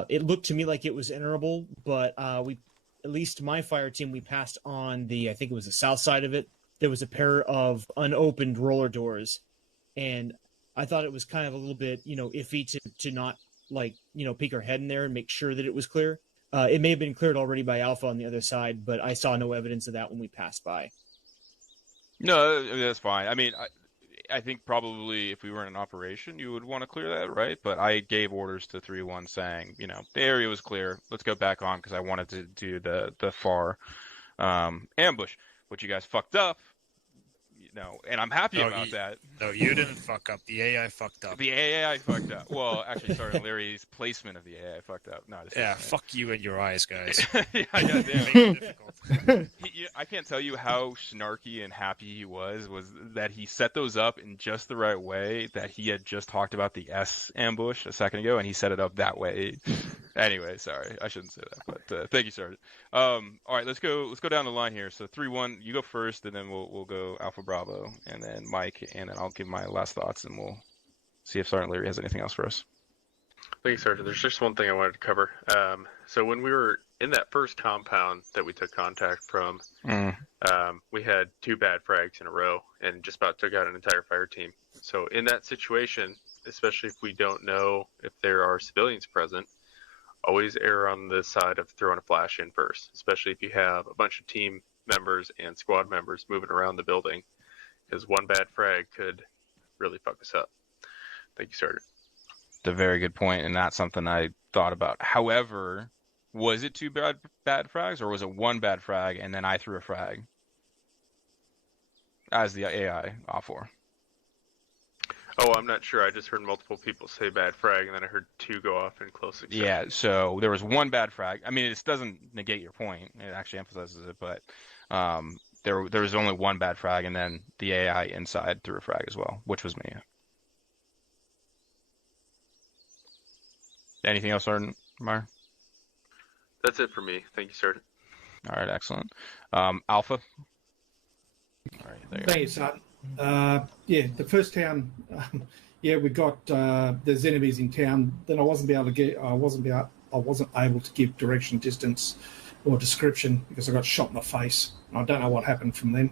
it looked to me like it was inoperable, but we, at least my fire team, we passed on I think it was the south side of it. There was a pair of unopened roller doors, and I thought it was kind of a little bit, iffy to not peek our head in there and make sure that it was clear. It may have been cleared already by Alpha on the other side, but I saw no evidence of that when we passed by. No, that's fine. I mean, I think probably if we were in an operation, you would want to clear that, right? But I gave orders to 3-1 saying, you know, the area was clear. Let's go back on because I wanted to do the far ambush, which you guys fucked up. You know, and I'm happy about that. No, you didn't fuck up. The AI fucked up. The AI fucked up. Well, actually, sorry, Larry's placement of the AI fucked up. No, yeah, fuck you and your eyes, guys. Yeah, goddamn. I can't tell you how snarky and happy he was that he set those up in just the right way, that he had just talked about the S ambush a second ago, and he set it up that way. Anyway, sorry, I shouldn't say that, but thank you, Sergeant. All right, let's go down the line here. So 3-1, you go first, and then we'll go Alpha Bravo, and then Mike, and then I'll give my last thoughts, and we'll see if Sergeant Larry has anything else for us. Thanks, Sergeant. There's just one thing I wanted to cover. So when we were in that first compound that we took contact from, we had 2 bad frags in a row and just about took out an entire fire team. So in that situation, especially if we don't know if there are civilians present, always err on the side of throwing a flash in first, especially if you have a bunch of team members and squad members moving around the building, because one bad frag could really fuck us up. Thank you, Sergeant. A very good point, and that's something I thought about. However, was it 2 bad frags, or was it 1 bad frag and then I threw a frag as the AI off for? Oh, I'm not sure. I just heard multiple people say bad frag, and then I heard 2 go off in close succession. Yeah, so there was 1 bad frag. I mean, this doesn't negate your point. It actually emphasizes it, but there was only 1 bad frag, and then the AI inside threw a frag as well, which was me. Anything else, Sergeant Meyer? That's it for me. Thank you, Sergeant. All right, excellent. Alpha? All right, there you Thank you, Sergeant. Yeah, the first town, we got there's enemies in town. Then I wasn't able to give direction, distance, or description because I got shot in the face. I don't know what happened from then.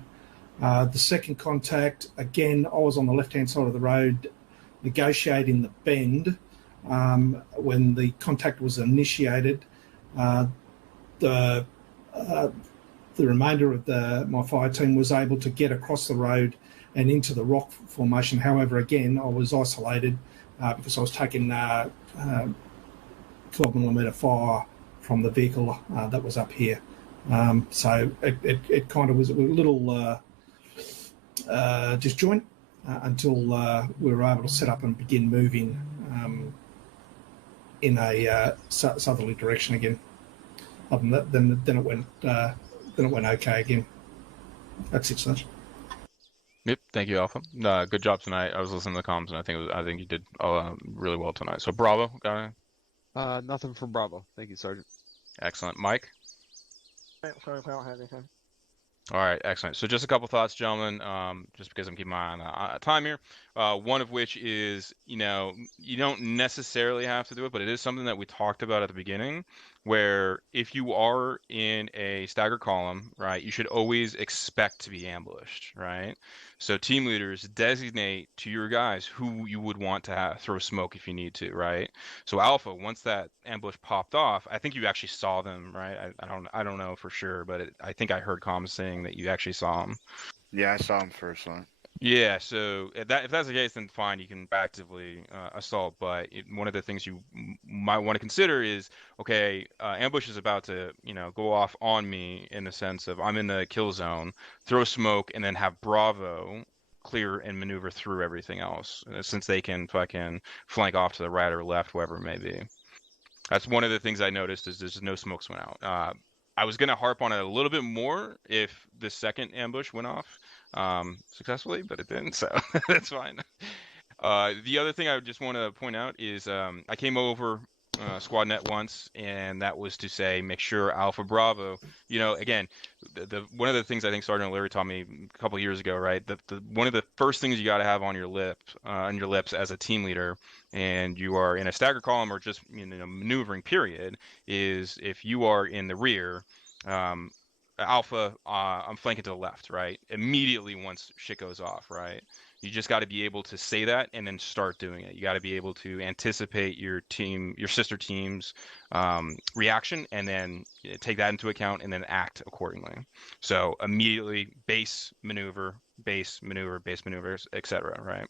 The second contact, again, I was on the left-hand side of the road, negotiating the bend. When the contact was initiated, the remainder of my fire team was able to get across the road and into the rock formation. However, again, I was isolated because I was taking 12mm fire from the vehicle that was up here. So it kind of was a little disjoint until we were able to set up and begin moving in a southerly direction again. Other than that, then it went okay again. That's it, Sergeant. Yep, thank you, Alpha. Good job tonight. I was listening to the comms, and I think you did really well tonight. So Bravo, got it? Nothing from Bravo. Thank you, Sergeant. Excellent. Mike? Sorry if I don't have anything. All right, excellent. So just a couple thoughts, gentlemen, just because I'm keeping my eye on time here. One of which is, you don't necessarily have to do it, but it is something that we talked about at the beginning, where if you are in a stagger column, right, you should always expect to be ambushed, right? So team leaders designate to your guys who you would want to throw smoke if you need to, right? So Alpha, once that ambush popped off, I think you actually saw them, right? I don't know for sure, but I think I heard comms saying that you actually saw them. Yeah, I saw him first one. Yeah, so if that's the case, then fine, you can actively assault. But one of the things you might want to consider is, okay, ambush is about to, go off on me in the sense of I'm in the kill zone, throw smoke, and then have Bravo clear and maneuver through everything else, since they can fucking flank off to the right or left, wherever it may be. That's one of the things I noticed is there's no smokes went out. I was going to harp on it a little bit more if the second ambush went off successfully, but it didn't, so that's fine. The other thing I just want to point out is I came over Squad Net once, and that was to say make sure Alpha Bravo, again, one of the things I think Sergeant Larry taught me a couple years ago, right? One of the first things you got to have on your lips as a team leader, and you are in a stagger column or just maneuvering period, is if you are in the rear, Alpha, I'm flanking to the left, right? Immediately once shit goes off, right? You just got to be able to say that and then start doing it. You got to be able to anticipate your sister team's reaction, and then take that into account and then act accordingly. So immediately base maneuver, maneuvers, etc. Right?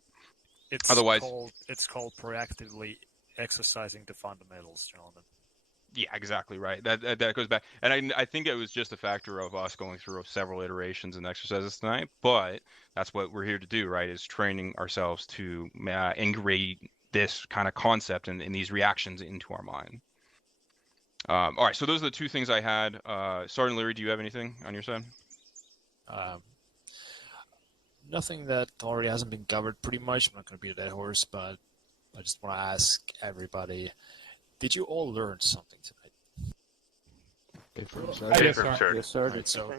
It's called proactively exercising the fundamentals, gentlemen. Yeah, exactly right. That goes back, and I think it was just a factor of us going through several iterations and exercises tonight. But that's what we're here to do, right? Is training ourselves to integrate this kind of concept and these reactions into our mind. All right, so those are the two things I had. Sergeant Leary, do you have anything on your side? Nothing that already hasn't been covered pretty much. I'm not going to beat a dead horse, but I just want to ask everybody, did you all learn something tonight? Yes, sir. Right, so,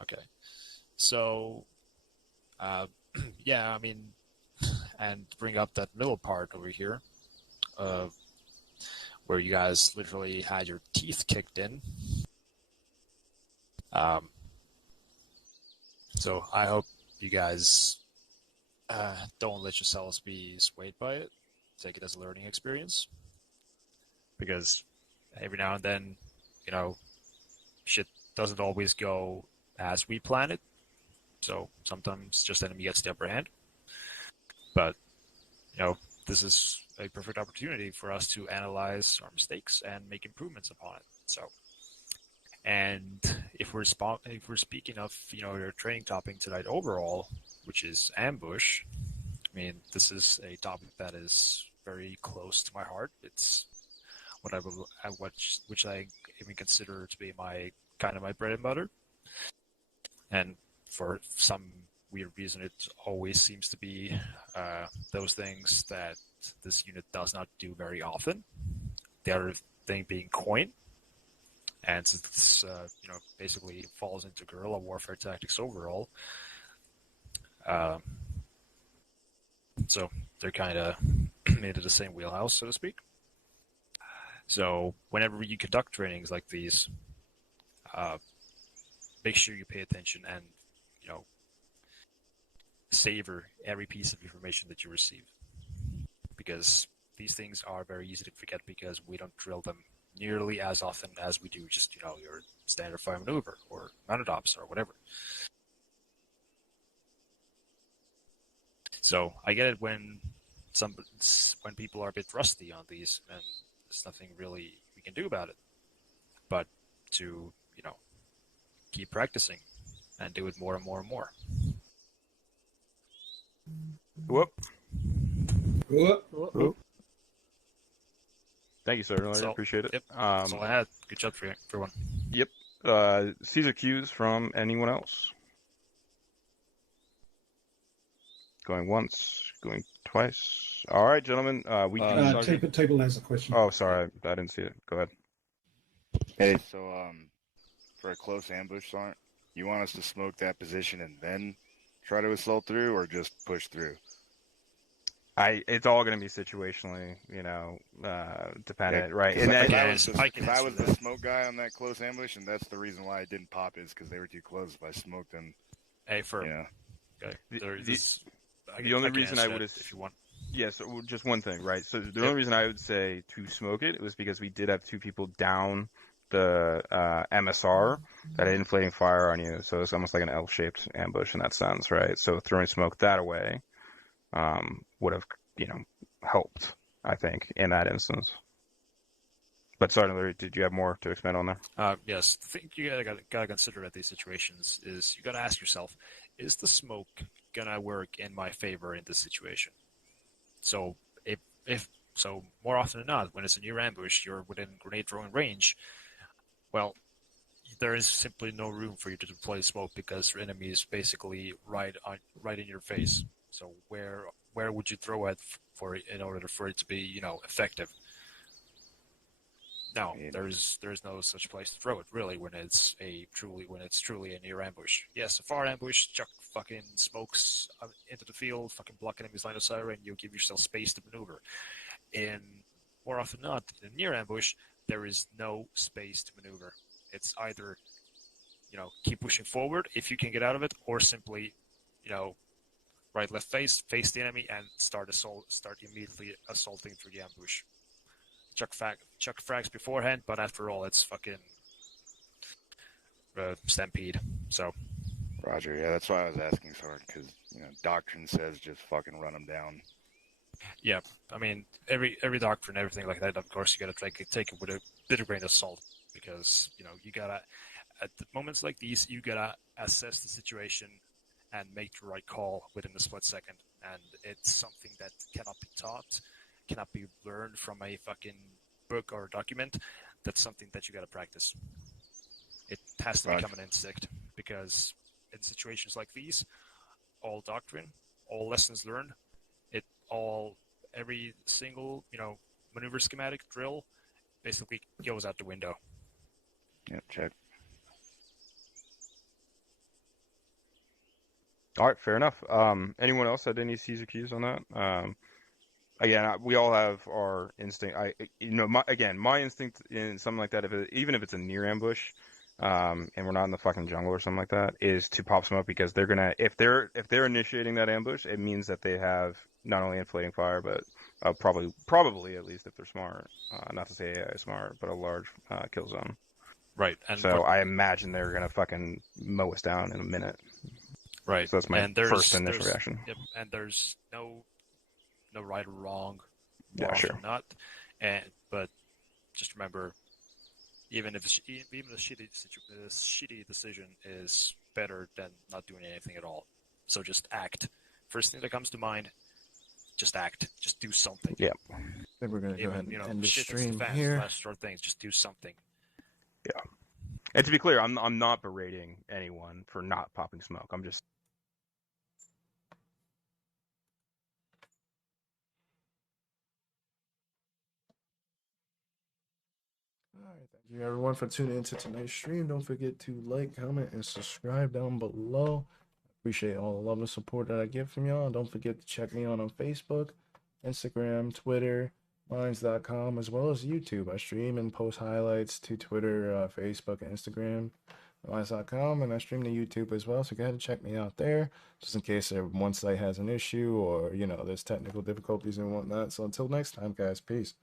okay. So, yeah, I mean, and bring up that middle part over here, where you guys literally had your teeth kicked in. So I hope you guys don't let yourselves be swayed by it. Take it as a learning experience. Because every now and then, you know, shit doesn't always go as we plan it. So sometimes just enemy gets the upper hand. But, you know, this is a perfect opportunity for us to analyze our mistakes and make improvements upon it. So, and if we're speaking of, you know, your training topic tonight overall, which is ambush, I mean, this is a topic that is very close to my heart. It's which I even consider to be my bread and butter. And for some weird reason, it always seems to be those things that this unit does not do very often. The other thing being coin. And since this, you know, basically falls into guerrilla warfare tactics overall, so they're kind of into the same wheelhouse, so to speak. So whenever you conduct trainings like these, make sure you pay attention and, you know, savor every piece of information that you receive. Because these things are very easy to forget because we don't drill them nearly as often as we do just, you know, your standard fire maneuver or mounted ops or whatever. So I get it when people are a bit rusty on these, and there's nothing really we can do about it. But to, you know, keep practicing and do it more and more and more. Whoop. Whoop. Whoop. Thank you, sir. I appreciate it. Yep. That's all I had. Good job for everyone. Yep. Caesar cues from anyone else? Going once, going twice. All right, gentlemen. Table has a question. Oh, sorry. I didn't see it. Go ahead. Hey, so for a close ambush, Sergeant, you want us to smoke that position and then try to assault through, or just push through? It's all going to be situationally, you know, dependent, Yeah, right? And that, I was the smoke guy on that close ambush, and that's the reason why I didn't pop is because they were too close. If I smoked them, yeah. Okay. The only reason I would have, if you want, yes, just one thing, right? So the only reason I would say to smoke it was because we did have two people down the MSR that had inflating fire on you, so it's almost like an L-shaped ambush in that sense, right? So throwing smoke that away would have, you know, helped, I think, in that instance. But Sergeant Leary, did you have more to expand on that? Yes, the thing you gotta consider at these situations is you gotta ask yourself, is the smoke gonna work in my favor in this situation? So if so, more often than not, when it's a near ambush, you're within grenade throwing range. Well, there is simply no room for you to deploy smoke because your enemy is basically right in your face. So where would you throw it in order for it to be, you know, effective? No, there's no such place to throw it really when it's truly a near ambush. Yes, a far ambush, chuck fucking smokes into the field, fucking block enemy's line of sight, and you give yourself space to maneuver. In more often than not, in a near ambush, there is no space to maneuver. It's either, you know, keep pushing forward if you can get out of it, or simply, you know, right, left face the enemy, and start immediately assaulting through the ambush. Chuck frags beforehand, but after all, it's fucking stampede. So. Roger. Yeah, that's why I was asking, Sarge, because doctrine says just fucking run them down. Yeah, I mean every doctrine, everything like that. Of course, you gotta take it with a bit of grain of salt, because you gotta at moments like these, you gotta assess the situation and make the right call within a split second. And it's something that cannot be taught, cannot be learned from a fucking book or document. That's something that you gotta practice. It has to become an instinct, because in situations like these, all doctrine, all lessons learned, every single maneuver schematic drill basically goes out the window. Yep, check. All right, fair enough. Anyone else had any C's or Q's on that? Again, we all have our instinct. My instinct in something like that, even if it's a near ambush, and we're not in the fucking jungle or something like that, is to pop smoke, because they're gonna, if they're initiating that ambush, it means that they have not only inflating fire, but probably at least if they're smart, not to say AI is smart, but a large kill zone. Right. And so I imagine they're gonna fucking mow us down in a minute. Right. So that's my first initial reaction. Yep, and there's no right or wrong. Yeah, sure. But just remember, even a shitty decision is better than not doing anything at all. So just act. First thing that comes to mind, just act. Just do something. Yeah. I think we're gonna go ahead and end the stream fast, here. Last short things. Just do something. Yeah. And to be clear, I'm not berating anyone for not popping smoke. I'm just. All right, thank you everyone for tuning into tonight's stream. Don't forget to like, comment, and subscribe down below. Appreciate all the love and support that I get from y'all. And don't forget to check me out on Facebook, Instagram, Twitter, Minds.com, as well as YouTube. I stream and post highlights to Twitter, Facebook, and Instagram, Minds.com, and I stream to YouTube as well. So go ahead and check me out there, just in case one site has an issue or there's technical difficulties and whatnot. So until next time, guys, peace.